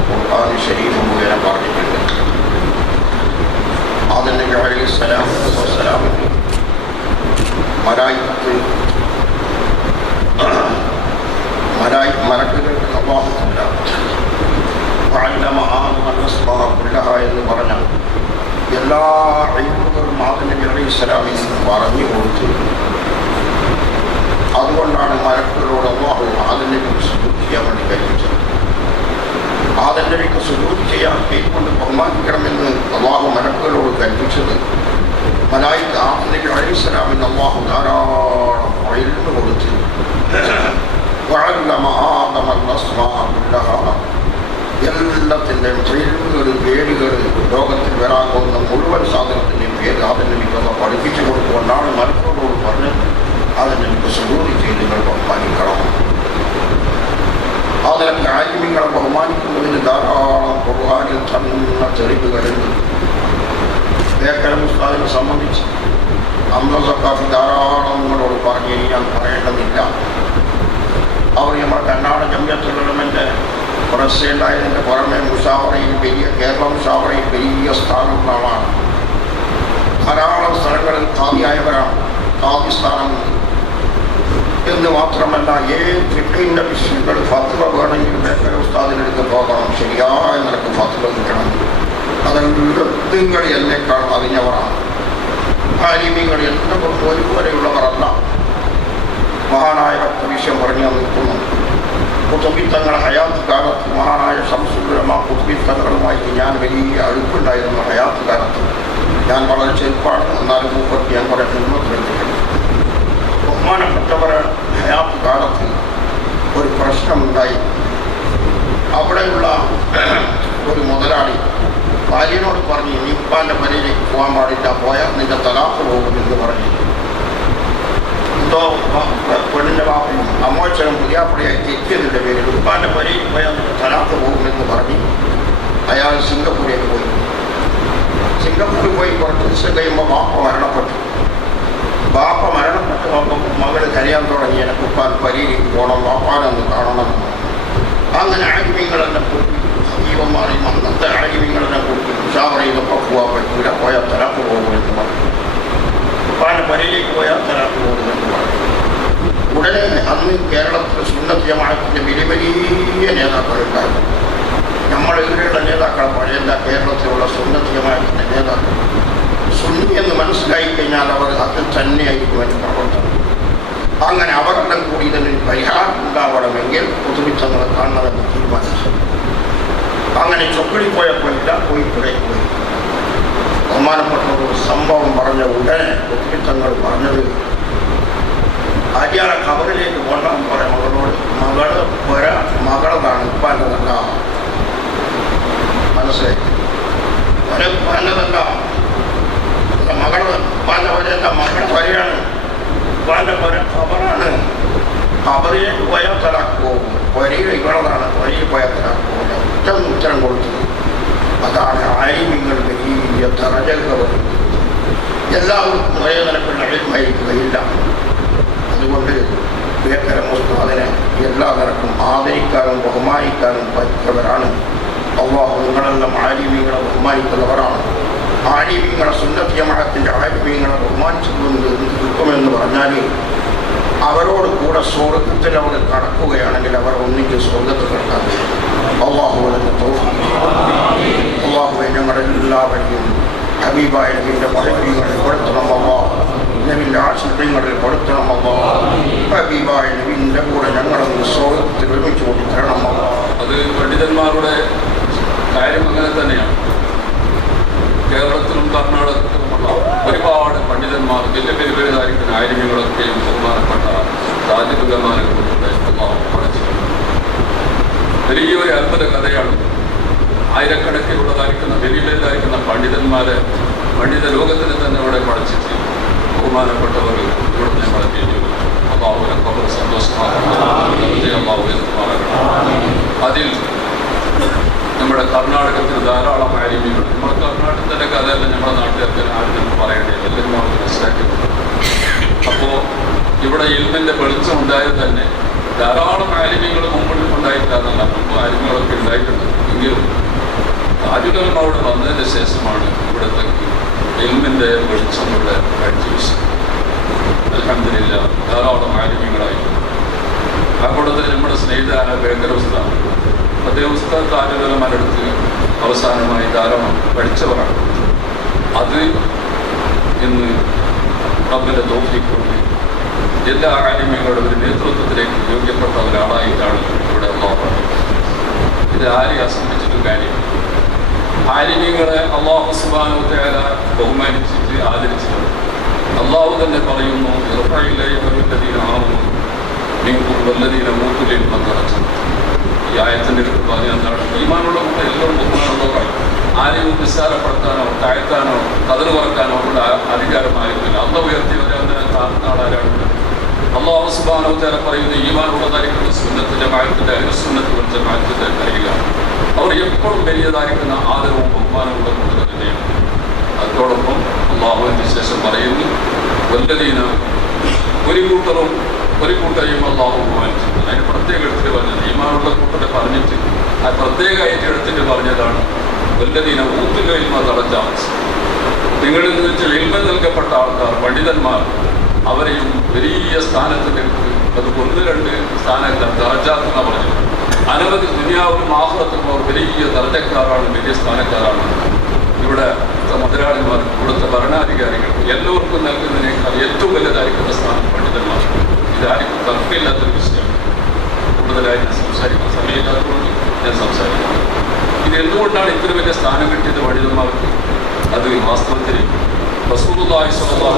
ഖുർആനിൽ ശരീരം മുഖേന പറഞ്ഞിട്ടുണ്ട്. ആദം നബി അലൈഹിസ്സലാത്തു വസ്സലാം മലക്കുകൾക്ക് അല്ലാഹു തആല വഅല്ലമ ആദമ അസ്മാഅ കുല്ലഹാ എന്ന് പറഞ്ഞ എല്ലാ ഇൽമുകളും ആദം നബി അലൈഹിസ്സലാമിന് പറഞ്ഞു കൊടുത്തു. അതുകൊണ്ടാണ് മലക്കുകളോട് അല്ലാഹു ആദം നബിക്ക് സുജൂദ് ചെയ്യാൻ വേണ്ടി കൽപ്പിച്ചത്. ആദം നബിക്ക് സുജൂദ് ചെയ്യാൻ കൈകൊണ്ട് ബഹുമാനിക്കണമെന്ന് അല്ലാഹു മലക്കുകളോട് കൽപ്പിച്ചത്. മലായിക ആദം നബി അലൈഹിസ്സലാമിന് അല്ലാഹു ധാരാളം ഇൽമു കൊടുത്തു. വഅല്ലമ ആദമ അസ്മാഅ കുല്ലഹാ, എല്ലാത്തിൻ്റെയും ഇൽമുകൾ, പേരുകൾ, ലോകത്തിൽ വരാൻ പോകുന്ന മുഴുവൻ സാധനത്തിൻ്റെയും പേര് ആദം നബിക്ക് പഠിപ്പിച്ചു കൊടുത്തുകൊണ്ടാണ് മലക്കുകളോട് പറഞ്ഞത് ആദം നബിക്ക് സുജൂദ് ചെയ്ത് നിങ്ങൾ ബഹുമാനിക്കണം. അതിലൊക്കെ ആലിമീങ്ങളെ ബഹുമാനിക്കുന്നതിന് ധാരാളം ഖുർആനിൽ തന്നെ തെളിവുകളുണ്ട്. ബേക്കൽ ഉസ്താദിനെ സംബന്ധിച്ച് അംല സഖാഫി ധാരാളം നിങ്ങളോട് പറഞ്ഞു, ഞാൻ പറയേണ്ടതില്ല. അവർ നമ്മുടെ കർണാടക ജംഇയ്യത്തുൽ ഉലമയുടെ പ്രസിഡന്റായതിൻ്റെ പുറമെ മുഷാവറയിൽ കേരള മുഷാവറയിൽ വലിയ സ്ഥാനമുള്ള ആളാണ്. ധാരാളം സ്ഥലങ്ങളിൽ ഖാദിയായവരാണ്. ഖാദി സ്ഥാനമുണ്ട് എന്ന് മാത്രമല്ല, ഏത് ഫിഖിന്റെ വിഷയങ്ങൾ ഫത്വ വേണമെങ്കിൽ ബേക്കൽ ഉസ്താദിനെടുത്ത് പോകണം. ശരിയായ നിനക്ക് ഫത്വ കിട്ടണം. അതെല്ലാം എന്നേക്കാൾ അറിഞ്ഞവരാണ്. ആലിമീങ്ങൾ എല്ലാം ഒരുപോലെയുള്ളവരല്ല. മഹാനായ വിഷയം പറഞ്ഞു നിൽക്കുന്നു. കുതുബിത്തങ്ങളുടെ ഹയാത്ത് കാലത്ത് മഹാനായ ശംസുൽ ഉലമ കുതുബിത്തങ്ങളുമായി ഞാൻ വലിയ അടുപ്പുണ്ടായിരുന്നു. ഹയാത്ത് കാലത്ത് ഞാൻ വളരെ ചെറുപ്പാണ്, എന്നാലും മൂപ്പർക്ക് ഞാൻ കുറേ ഹിമ്മത്തിലെത്തിക്കണം. ബഹുമാനപ്പെട്ടവർ ഹയാത്ത് കാലത്ത് ഒരു പ്രശ്നമുണ്ടായി. അവിടെയുള്ള ഒരു മുതലാളി ഭാര്യനോട് പറഞ്ഞു, നീ ഉപ്പാൻ്റെ പനിയിലേക്ക് പോകാൻ പാടില്ല, പോയാൽ നിന്റെ തലാഖ് പോകുമെന്ന് പറഞ്ഞു. എന്തോ പെണ്ണിൻ്റെ വാപ്പയും അമ്മോച്ചനും പുതിയാപ്പടിയായി തെറ്റിയതിൻ്റെ പേരിൽ ഉപ്പാൻ്റെ പനിയിൽ പോയാൽ നിന്റെ തലാഖ് പോകുമെന്ന് പറഞ്ഞ് അയാൾ സിംഗപ്പൂരിലേക്ക് പോയി. സിംഗപ്പൂരിൽ പോയി കുറച്ച് ദിവസം കഴിയുമ്പോൾ വാപ്പ മരണപ്പെട്ടു. വാപ്പ മരണപ്പെട്ടു വന്നപ്പോൾ മകൾ കരയാൻ തുടങ്ങി, എനിക്ക് ഉപ്പാൻ പരിയിലേക്ക് പോകണം, വാപ്പാനൊന്ന് കാണണം. അങ്ങനെ ആലിമീങ്ങളെന്നെ കൂട്ടി, ജീവന്മാരി അന്നത്തെ ആലിമീങ്ങളെന്നെ കൂട്ടി ഉഷാവറയിലൊക്കെ പോകാൻ പറ്റൂല, പോയാൽ തലാഖ് പോകുമെന്ന് പറഞ്ഞു. ഉപ്പാൻ്റെ പരിയിലേക്ക് പോയാൽ തലാഖ് പോകുമെന്ന് പറഞ്ഞു. ഉടനെ അന്ന് കേരളത്തിൽ സുന്നത്ത് ജമാഅത്തിന്റെ വലിയ വലിയ നേതാക്കളുണ്ടായിരുന്നു. നമ്മൾ ഇവിടെയുള്ള നേതാക്കളെ പഴയല്ല, കേരളത്തിലുള്ള സുന്നത്ത് ജമാഅത്തിന്റെ നേതാക്കൾ സുന്നി എന്ന് മനസ്സിലായി കഴിഞ്ഞാൽ അവർ അത് തന്നെയായിരിക്കും എന്ന് പ്രവർത്തനം. അങ്ങനെ അവരെല്ലാം കൂടി ഇതിന് പരിഹാരം ഉണ്ടാവണമെങ്കിൽ പൊതുവിച്ചങ്ങളെ കാണണമെന്ന് തീരുമാനിച്ചു. അങ്ങനെ ചൊക്കടി പോയപ്പോൾ ഇല്ല, കോഴിക്കോടേക്ക് പോയി. ബഹുമാനപ്പെട്ട ഒരു സംഭവം പറഞ്ഞ ഉടനെ പൊതുവിച്ചങ്ങൾ പറഞ്ഞത്, ആര്യാളെ ഖബറിലേക്ക് പോകണം പറയാം മകളോട്. മകളതാണ് ഉപ്പാൻ്റെതല്ല, മനസ്സിലായി, ഉപ്പാൻ്റെതല്ല, ഉപ്പാൻ്റെ വരെയല്ല, മകളുടെ വരെയാണ്, ഉപ്പാൻ്റെ വരെ ഖബറാണ്. ഖബറിലേക്ക് പോയാൽ തലാഖ് പോകും, വരിയിൽ ഇവളതാണ്, വരിയിൽ പോയാൽ തലാഖ് പോകും. ഉത്തരം കൊടുത്തത് അതാണ്. ആലിമീങ്ങൾ വലിയ ദറജകൾ എല്ലാവർക്കും ഒരേ നിലക്കുള്ള ഇൽമായിരിക്കുകയില്ല. അതുകൊണ്ട് ബേക്കര മുസ്താദിനെ എല്ലാ നിലക്കും ആദരിക്കാനും ബഹുമാനിക്കാനും പറ്റിയവരാണ്. അല്ലാഹു നിങ്ങളെല്ലാം ആലിമീങ്ങളെ ബഹുമാനിക്കുന്നവരാണ്. ആലിമീങ്ങളെ സുന്നത്ത് ജമാഅത്തിന്റെ ആലിമീങ്ങളെ ബഹുമാനിച്ചുകൊണ്ട് കിട്ടുമെന്ന് പറഞ്ഞാൽ അവരോട് കൂടെ സ്വർഗത്തിൽ അവർ കടക്കുകയാണെങ്കിൽ അവർ ഒന്നിച്ച് സ്വർഗത്തിൽ കിടക്കാൻ അല്ലാഹു അതിന് തൗഫീഖ്. അല്ലാഹുവേ ഞങ്ങളെല്ലാവരെയും ഹബീബായ നബിയുടെ മഹബീങ്ങളിൽ പെടുത്തണം അല്ലാഹ്, നബിൻ്റെ ആശയങ്ങളിൽ പെടുത്തണം അല്ലാഹ്. ഹബീബായ നബിൻ്റെ കൂടെ ഞങ്ങളൊന്ന് സ്വർഗത്തിൽ ഒരുമിച്ച് കൂടി തരണം അല്ലാഹ്. അത് പണ്ഡിതന്മാരുടെ കാര്യം അങ്ങനെ തന്നെയാണ്. കേരളത്തിലും കർണാടകത്തിലുമുള്ള ഒരുപാട് പണ്ഡിതന്മാർ വലിയ വലുതായിരിക്കുന്ന ആലിമ്യങ്ങളൊക്കെയും ബഹുമാനപ്പെട്ട രാജകുലമാരെ കൊണ്ടുണ്ട് പഠിച്ചിട്ടുണ്ട്. വലിയൊരു അത്ഭുത കഥയാണ്. ആയിരക്കണക്കിലുള്ളതായിരിക്കുന്ന വലിയ വലുതായിരിക്കുന്ന പണ്ഡിത ലോകത്തിന് തന്നെ ഇവിടെ പഠിച്ചിട്ട് ബഹുമാനപ്പെട്ടവർ ഇവിടെ ഞങ്ങളെ കഴിഞ്ഞു. അള്ളാഹുവിനെ ഖബർ സന്തോഷമാകണം, അതിൽ നമ്മുടെ കർണാടകത്തിൽ ധാരാളം ആലിമ്യങ്ങൾ. നമ്മുടെ കർണാടകത്തിൻ്റെ കഥയല്ല നമ്മുടെ നാട്ടുകാർക്ക് ആരും നമുക്ക് പറയേണ്ടത്, എല്ലാവരും നമുക്ക് മനസ്സിലാക്കിയിട്ടുണ്ട്. അപ്പോൾ ഇവിടെ ഇൽമിൻ്റെ വെളിച്ചം ഉണ്ടായത് തന്നെ ധാരാളം ആലിമ്യങ്ങൾ മുമ്പിൽ ഉണ്ടായിട്ടില്ല, മുമ്പ് ആലിമ്യങ്ങളൊക്കെ ഉണ്ടായിട്ടുണ്ട്. എങ്കിലും ആരുകളും അവിടെ വന്നതിന് ശേഷമാണ് ഇവിടുത്തെ ഇൽമിൻ്റെ വെളിച്ചം ഇവിടെ കാഴ്ചവെച്ചത്. അൽഹംദുലില്ലാ ധാരാളം ആലിമ്യങ്ങളായി. ആ കൂട്ടത്തിൽ നമ്മുടെ സ്നേഹിതനായ ബേക്കർ ഉസ്താദ്, അദ്ദേഹം ഉസ്താദ് താജുലമാരെടുത്ത് അവസാനമായി ധാരാളം പഠിച്ചവരാണ്. അത് ഇന്ന് റബ്ബിൻ്റെ തൗഫീഖ് കൊണ്ട് എല്ലാ ആലിമ്യങ്ങളുടെ ഒരു നേതൃത്വത്തിലേക്ക് യോഗ്യപ്പെട്ട ഒരാളായിട്ടാണ് ഇവിടെ അല്ലാഹു. ഇത് ആരെയും അസംബന്ധിച്ചിട്ടും കാര്യം. ആലിമ്യങ്ങളെ അല്ലാഹു സുബ്ഹാനഹു വ തആല ബഹുമാനിച്ചിട്ട് ആദരിച്ചിട്ടുണ്ട്. അല്ലാഹു തന്നെ പറയുന്നു, ഈ ആയത്തിൻ്റെ പറഞ്ഞ എന്താണ്? ഈമാനുള്ള കൂടെ എല്ലാവരും ബഹുമാനമുള്ളവരാണ്. ആരെയും നിസ്സാരപ്പെടുത്താനോ താഴ്ത്താനോ കതിർ കുറക്കാനോ ഉള്ള അധികാരമായിരുന്നില്ല. അള്ള ഉയർത്തിയവരെ താഴ്ന്ന ആളാരാണ്? അല്ലാഹു സുബ്ഹാനഹു വ തആല പറയുന്ന ഈമാനുള്ളതായിരിക്കുന്ന സുന്നത്ത് ജമാഅത്തിന്റെ അഹ്ലുസുന്നത്ത് വൽ ജമാഅത്തിന്റെ കൈയിലാണ്. അവർ എപ്പോഴും വലിയതായിരിക്കുന്ന ആദരവും ബഹുമാനവും കൂടെ തന്നെയാണ്. അതോടൊപ്പം അള്ളാഹുവിന് ശേഷം പറയുന്നു, വല്ലദീന ഒരു കൂട്ടരെയും അള്ളാഹു ബഹുമാനിച്ചിട്ടുണ്ട്. അതിന് പ്രത്യേക എടുത്തിട്ട് പറഞ്ഞത് ഈമാനുള്ള കൂട്ടരെ പറഞ്ഞിട്ട് ആ പ്രത്യേകമായിട്ട് എടുത്തിട്ട് പറഞ്ഞതാണ് വല്ലദീന ഊത്തുൽ ഇൽമ ദറജാത്ത്. നിങ്ങളിൽ നിന്ന് വെച്ചാൽ ഇൽമ നൽകപ്പെട്ട ആൾക്കാർ, പണ്ഡിതന്മാർ, അവരെയും വലിയ സ്ഥാനത്തിലേക്ക്, അത് 1-2 സ്ഥാനങ്ങൾ ദറജാത്ത് എന്നാണ് പറഞ്ഞത്. അനവധി ദുനിയാവിലും ആഖിറത്തും അവർ വലിയ ദർജക്കാരാണ്, വലിയ സ്ഥാനക്കാരാണ്. ഇവിടെ മുതലാളിമാർ, ഇവിടുത്തെ ഭരണാധികാരികൾ എല്ലാവർക്കും നൽകുന്നതിനേക്കാൾ ഏറ്റവും വലുതായിരിക്കുന്ന സ്ഥാനം പണ്ഡിതന്മാർ. ഇതായിരിക്കും തർക്കമില്ലാത്തൊരു വിഷയമാണ്. കൂടുതലായി ഞാൻ സംസാരിക്കാൻ സമയമില്ലാത്തതുകൊണ്ട് ഞാൻ സംസാരിക്കുന്നത്. ഇത് എന്തുകൊണ്ടാണ് ഇത്ര വലിയ സ്ഥാനം കിട്ടിയത് പണ്ഡിതന്മാർക്ക്? അത് വാസ്തവത്തിൽ റസൂലുള്ളാഹി സ്വല്ലല്ലാഹു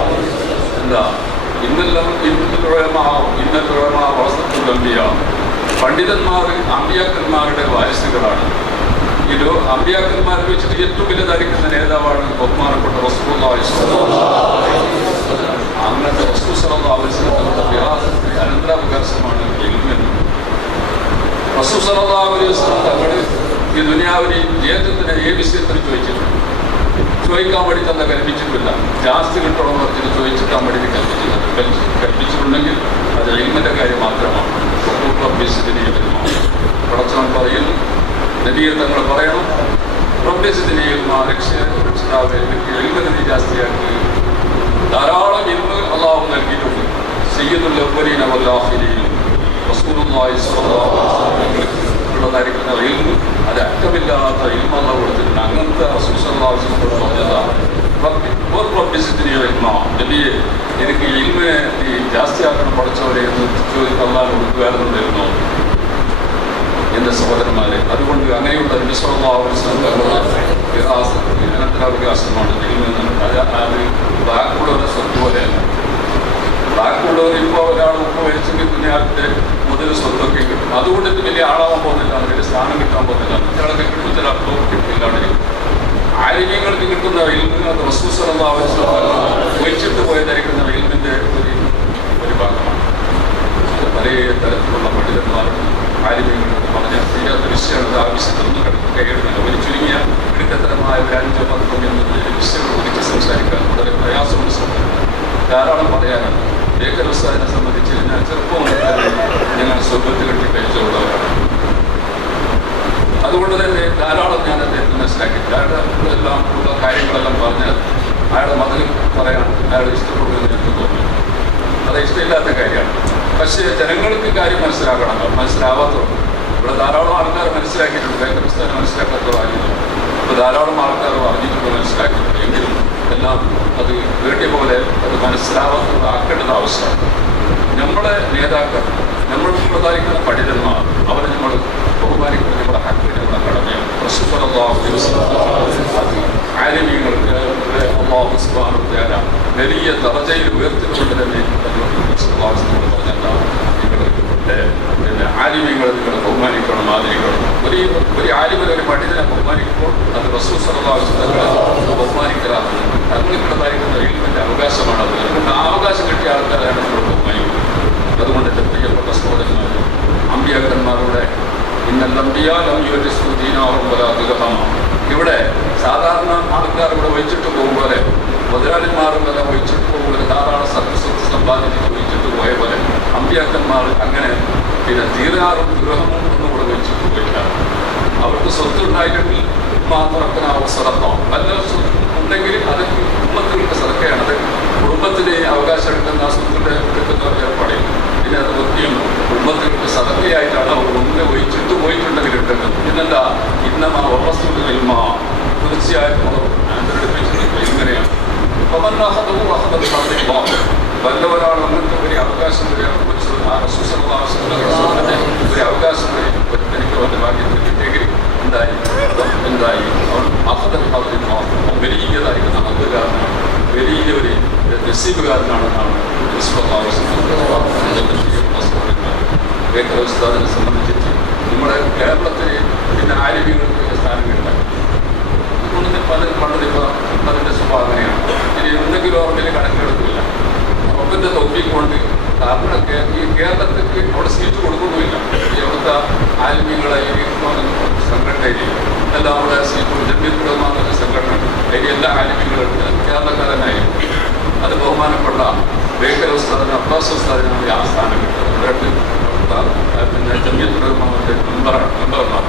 അലൈഹി വസല്ലം എന്താ പണ്ഡിതന്മാർ അമ്പിയാക്കന്മാരുടെ വാരിസുകളാണ്. ഇത് അമ്പിയാക്കന്മാരെ വെച്ചിട്ട് ഏറ്റവും വലുതായിരിക്കുന്ന നേതാവാണ് ബഹുമാനപ്പെട്ട റസൂലുള്ളാഹി സ്വല്ലല്ലാഹു അലൈഹി വസല്ലം. അങ്ങനത്തെ റസൂൽ സ്വല്ലല്ലാഹു അലൈഹി വസല്ലം വിവാഹത്തിന്റെ അനന്തരാവകാശമാണ് ഇൽമ്. റസൂൽ സ്വല്ലല്ലാഹു അലൈഹി വസല്ലം തങ്ങൾ ഈ ദുനിയാവിനെ ജീവിതത്തിന് ഏത് വിഷയത്തിന് ചോദിച്ചിട്ടുണ്ട്? ചോദിക്കാൻ വേണ്ടി തന്നെ കൽപ്പിച്ചിട്ടില്ല. ജാസ്തി കിട്ടണമെന്ന് പറഞ്ഞിട്ട് ചോദിച്ചിട്ടാൻ വേണ്ടി കൽപ്പിച്ചിട്ടുണ്ടെങ്കിൽ അത് ഇൽമിന്റെ കാര്യം മാത്രമാണ്. പടച്ചവൻ പറയുന്നു, നബിയെ തങ്ങൾ പറയണം, രക്ഷിതാവ് ഇൽമിനെ നീ ജാസ്തിയാക്കി. ധാരാളം ഇൽമ് അള്ളാഹു നൽകിയിട്ടുണ്ട്. സയ്യിദുൽ അവ്വലീന വൽ ആഖിരീൻ റസൂലുള്ളാഹി സ്വല്ലല്ലാഹു അലൈഹി വസല്ലം ഉള്ളതായിരിക്കുന്ന ഇൽമ്, അത് അറ്റമില്ലാത്ത ഇൽമ അല്ലാഹു കൊടുത്തിട്ടുണ്ട്. അങ്ങനത്തെ റസൂൽ സ്വല്ലല്ലാഹു അലൈഹി വസല്ലം പറഞ്ഞതാണ്, നബിയെ എനിക്ക് ഇൽമിനെ നീ ജാസ്തിയാക്കണം പഠിച്ചവരെ എന്ന് ചോദിക്കാൻ അല്ലാഹുവോട് വേദനയുണ്ടായിരുന്നു എൻ്റെ സഹോദരന്മാരെ. അതുകൊണ്ട് അങ്ങനെയുള്ള നബി സ്വല്ലല്ലാഹു അലൈഹി വസല്ലം അനന്തരാവകാശമാണ് ഇൽമ്. അത് ബാക്കിയുള്ളവരുടെ സ്വത്ത് പോലെയല്ല. ബാക്കിയുള്ളവർ ഇപ്പോൾ ഒരാൾ ഉപ്പ് മേടിച്ചെങ്കിൽ ദുനിയാവിൻ്റെ മുതൽ സ്വത്തൊക്കെ കിട്ടും. അതുകൊണ്ട് ഇത് വലിയ ആളാവാൻ പോകുന്നില്ല, വലിയ സ്ഥാനം കിട്ടാൻ പോകുന്നില്ല. മറ്റൊരാളൊക്കെ കിട്ടും, ചില അർത്ഥവും കിട്ടില്ലാണ്ടിരിക്കും. ആലിമീങ്ങൾക്ക് കിട്ടുന്ന ഇൽമ് അത് റസൂൽ സ്വല്ലല്ലാഹു അലൈഹി വസല്ലം ഒഴിച്ചിട്ട് പോയതായിരിക്കുന്ന ഇൽമിൻ്റെ ഒരു ഭാഗമാണ്. അത് പല തരത്തിലുള്ള പണ്ഡിതന്മാരും ആലിമീങ്ങൾക്ക് പറഞ്ഞാൽ ചെയ്യാത്ത വിഷയമാണ്. ആ വിഷയത്തിലൊന്നും കൈയെടുക്കില്ല. ഒരു ചുരുങ്ങിയ ഇടുക്കത്തരമായ ഒരു 5-10 എന്നൊരു വിഷയങ്ങൾ ഒരിക്കൽ സംസാരിക്കാൻ വളരെ പ്രയാസമുണ്ട്. ധാരാളം പറയാനാണ്. ഏകരവസായനെ സംബന്ധിച്ച് ഞാൻ ചെറുപ്പം ഞങ്ങൾ സ്വർഗത്തിൽ കെട്ടി കഴിച്ചുള്ളവരാണ്. അതുകൊണ്ട് തന്നെ ധാരാളം ഞാൻ അദ്ദേഹത്തെ മനസ്സിലാക്കി. അയാളുടെ എല്ലാം ഉള്ള കാര്യങ്ങളെല്ലാം പറഞ്ഞാൽ അയാളുടെ മതം പറയാൻ അയാൾ ഇഷ്ടപ്പെടുമെന്ന് എനിക്ക് തോന്നുന്നു. അത് ഇഷ്ടമില്ലാത്ത കാര്യമാണ്. പക്ഷേ ജനങ്ങൾക്ക് കാര്യം മനസ്സിലാവാത്തതുകൊണ്ട് ഇവിടെ ധാരാളം ആൾക്കാർ മനസ്സിലാക്കിയിട്ടുണ്ട്. ഏകരവസ്ഥാനം മനസ്സിലാക്കാത്തവരായിരുന്നു. ഇപ്പോൾ ധാരാളം ആൾക്കാർ അറിഞ്ഞിട്ടുണ്ട്, മനസ്സിലാക്കിയിട്ടുണ്ട്. എങ്കിലും എല്ലാം അത് വേണ്ടിയ പോലെ അത് മനസ്സിലാവാത്തതാക്കേണ്ടത് ആവശ്യമാണ്. നമ്മുടെ നേതാക്കൾ, നമ്മൾ പ്രധാനിക്കുന്ന പണ്ഡിതന്മാർ, അവരെ നമ്മൾ ബഹുമാനിക്കുന്ന നമ്മുടെ ഹക്കിന് നമ്മുടെ കടമയാണ്. ആലിമീങ്ങൾക്ക് അല്ലാഹു സുബ്ഹാനഹു വ തആല വലിയ ദറജയിൽ ഉയർത്തിക്കൊണ്ട് തന്നെ പറഞ്ഞിട്ടുണ്ടാവും. പിന്നെ ആലിമീങ്ങൾ നിങ്ങൾ ബഹുമാനിക്കണം, ആദരിക്കണം. ഒരു ആലിമിനെ, ഒരു പണ്ഡിതനെ ബഹുമാനിക്കുമ്പോൾ അത് റസൂൽ സ്വല്ലല്ലാഹു അലൈഹി വസല്ലം ബഹുമാനിക്കലാണ്. തങ്ങൾക്കുള്ളതായിരിക്കുന്ന ഇൽമിന്റെ അവകാശമാണ്. അത് അതുകൊണ്ട് ആ അവകാശം കിട്ടിയ ആൾക്കാരാണ് നമ്മൾ ബഹുമാനിക്കുന്നത്. അതുകൊണ്ട് എൻ്റെ പ്രിയപ്പെട്ട സഹോദരന്മാർ, അമ്പിയാക്കന്മാരുടെ ഇവിടെ സാധാരണ ആൾക്കാർ ഇവിടെ ഒഴിച്ചിട്ട് പോകുമ്പോലെ, മുതലാളിമാരും എല്ലാം ഒഴിച്ചിട്ട് പോകുമ്പോൾ ധാരാളം സത്യസ്വത്ത് സമ്പാദിച്ചിട്ട് ഒഴിച്ചിട്ട് പോയ പോലെ അമ്പിയാക്കന്മാർ അങ്ങനെ പിന്നെ തീരാറും ഗൃഹമും ഒന്നും ഇവിടെ ഒഴിച്ചിട്ട് പോയില്ല. അവർക്ക് സ്വത്തുണ്ടായില്ലെങ്കിൽ മാത്രത്തിന് അവസരത്തോ നല്ല ഉണ്ടെങ്കിൽ അത് കുടുംബത്തിലുള്ള സദക്കയാണ്. അത് കുടുംബത്തിന് അവകാശം എടുക്കുന്ന ആ സ്വത്തിന്റെ എടുക്കുന്ന ഏർപ്പാടില്ല. പിന്നെ അത് വൃത്തിയും കുടുംബത്തിലുള്ള സദക്കയായിട്ടാണ് അവർ ഒന്നിനെ ഒഴിച്ചിട്ട് പോയിട്ടുണ്ടെങ്കിൽ എടുക്കുന്നത്. പിന്നെന്താ ഇന്നമാ വസ്തുതയിൽമ തീർച്ചയായും അവർ ആന്തരിപ്പിച്ചിട്ടുണ്ട്. ഇങ്ങനെയാണ് വല്ലവരാണ് അങ്ങനത്തെ ഒരു അവകാശം വരെ ഒരു അവകാശം വരെ എനിക്ക് അവൻ്റെ ഭാഗ്യത്തിൽ കിട്ടിയെങ്കിൽ എന്തായി അവൻ വലിയതായിരിക്കുന്ന അന്ധകാരനാണ്, വലിയൊരു നസീബുകാരനാണെന്നാണ് ഉസ്താദിനെ സംബന്ധിച്ചിട്ട് നമ്മുടെ കേരളത്തിൽ പിന്നെ ആലിമീങ്ങൾക്ക് സ്ഥാനം കിട്ടാൻ അതുകൊണ്ട് പലരും പണ്ടതിപ്പോൾ അതിൻ്റെ സ്വഭാവം അങ്ങനെയാണ്. ഇനി എന്തെങ്കിലും ഓർമ്മയിൽ കണക്കെടുക്കില്ല. റബ്ബിൻ്റെ തൗഫീഖ് കൊണ്ട് കാരണമൊക്കെ ഈ കേരളത്തിലേക്ക് അവിടെ സീറ്റ് കൊടുക്കുന്നുമില്ല. ഈ അവിടുത്തെ ആലിമീങ്ങളെ ഈ സംഘടനയിൽ എല്ലാം അവിടെ സീറ്റ് ജമ്മിയത്തുള്ള സംഘടന അതിൽ എല്ലാ ആലിമീങ്ങളും കേരളക്കാരനായി അത് ബഹുമാനപ്പെട്ട ബേക്കൽ ഉസ്താദിന് അബ്ബാസ് ഉസ്താദിനാണ് ആ സ്ഥാനം കിട്ടുന്നത്. പിന്നെ ജമ്മിയത്തുള്ളമാരുടെ മെമ്പർമാർ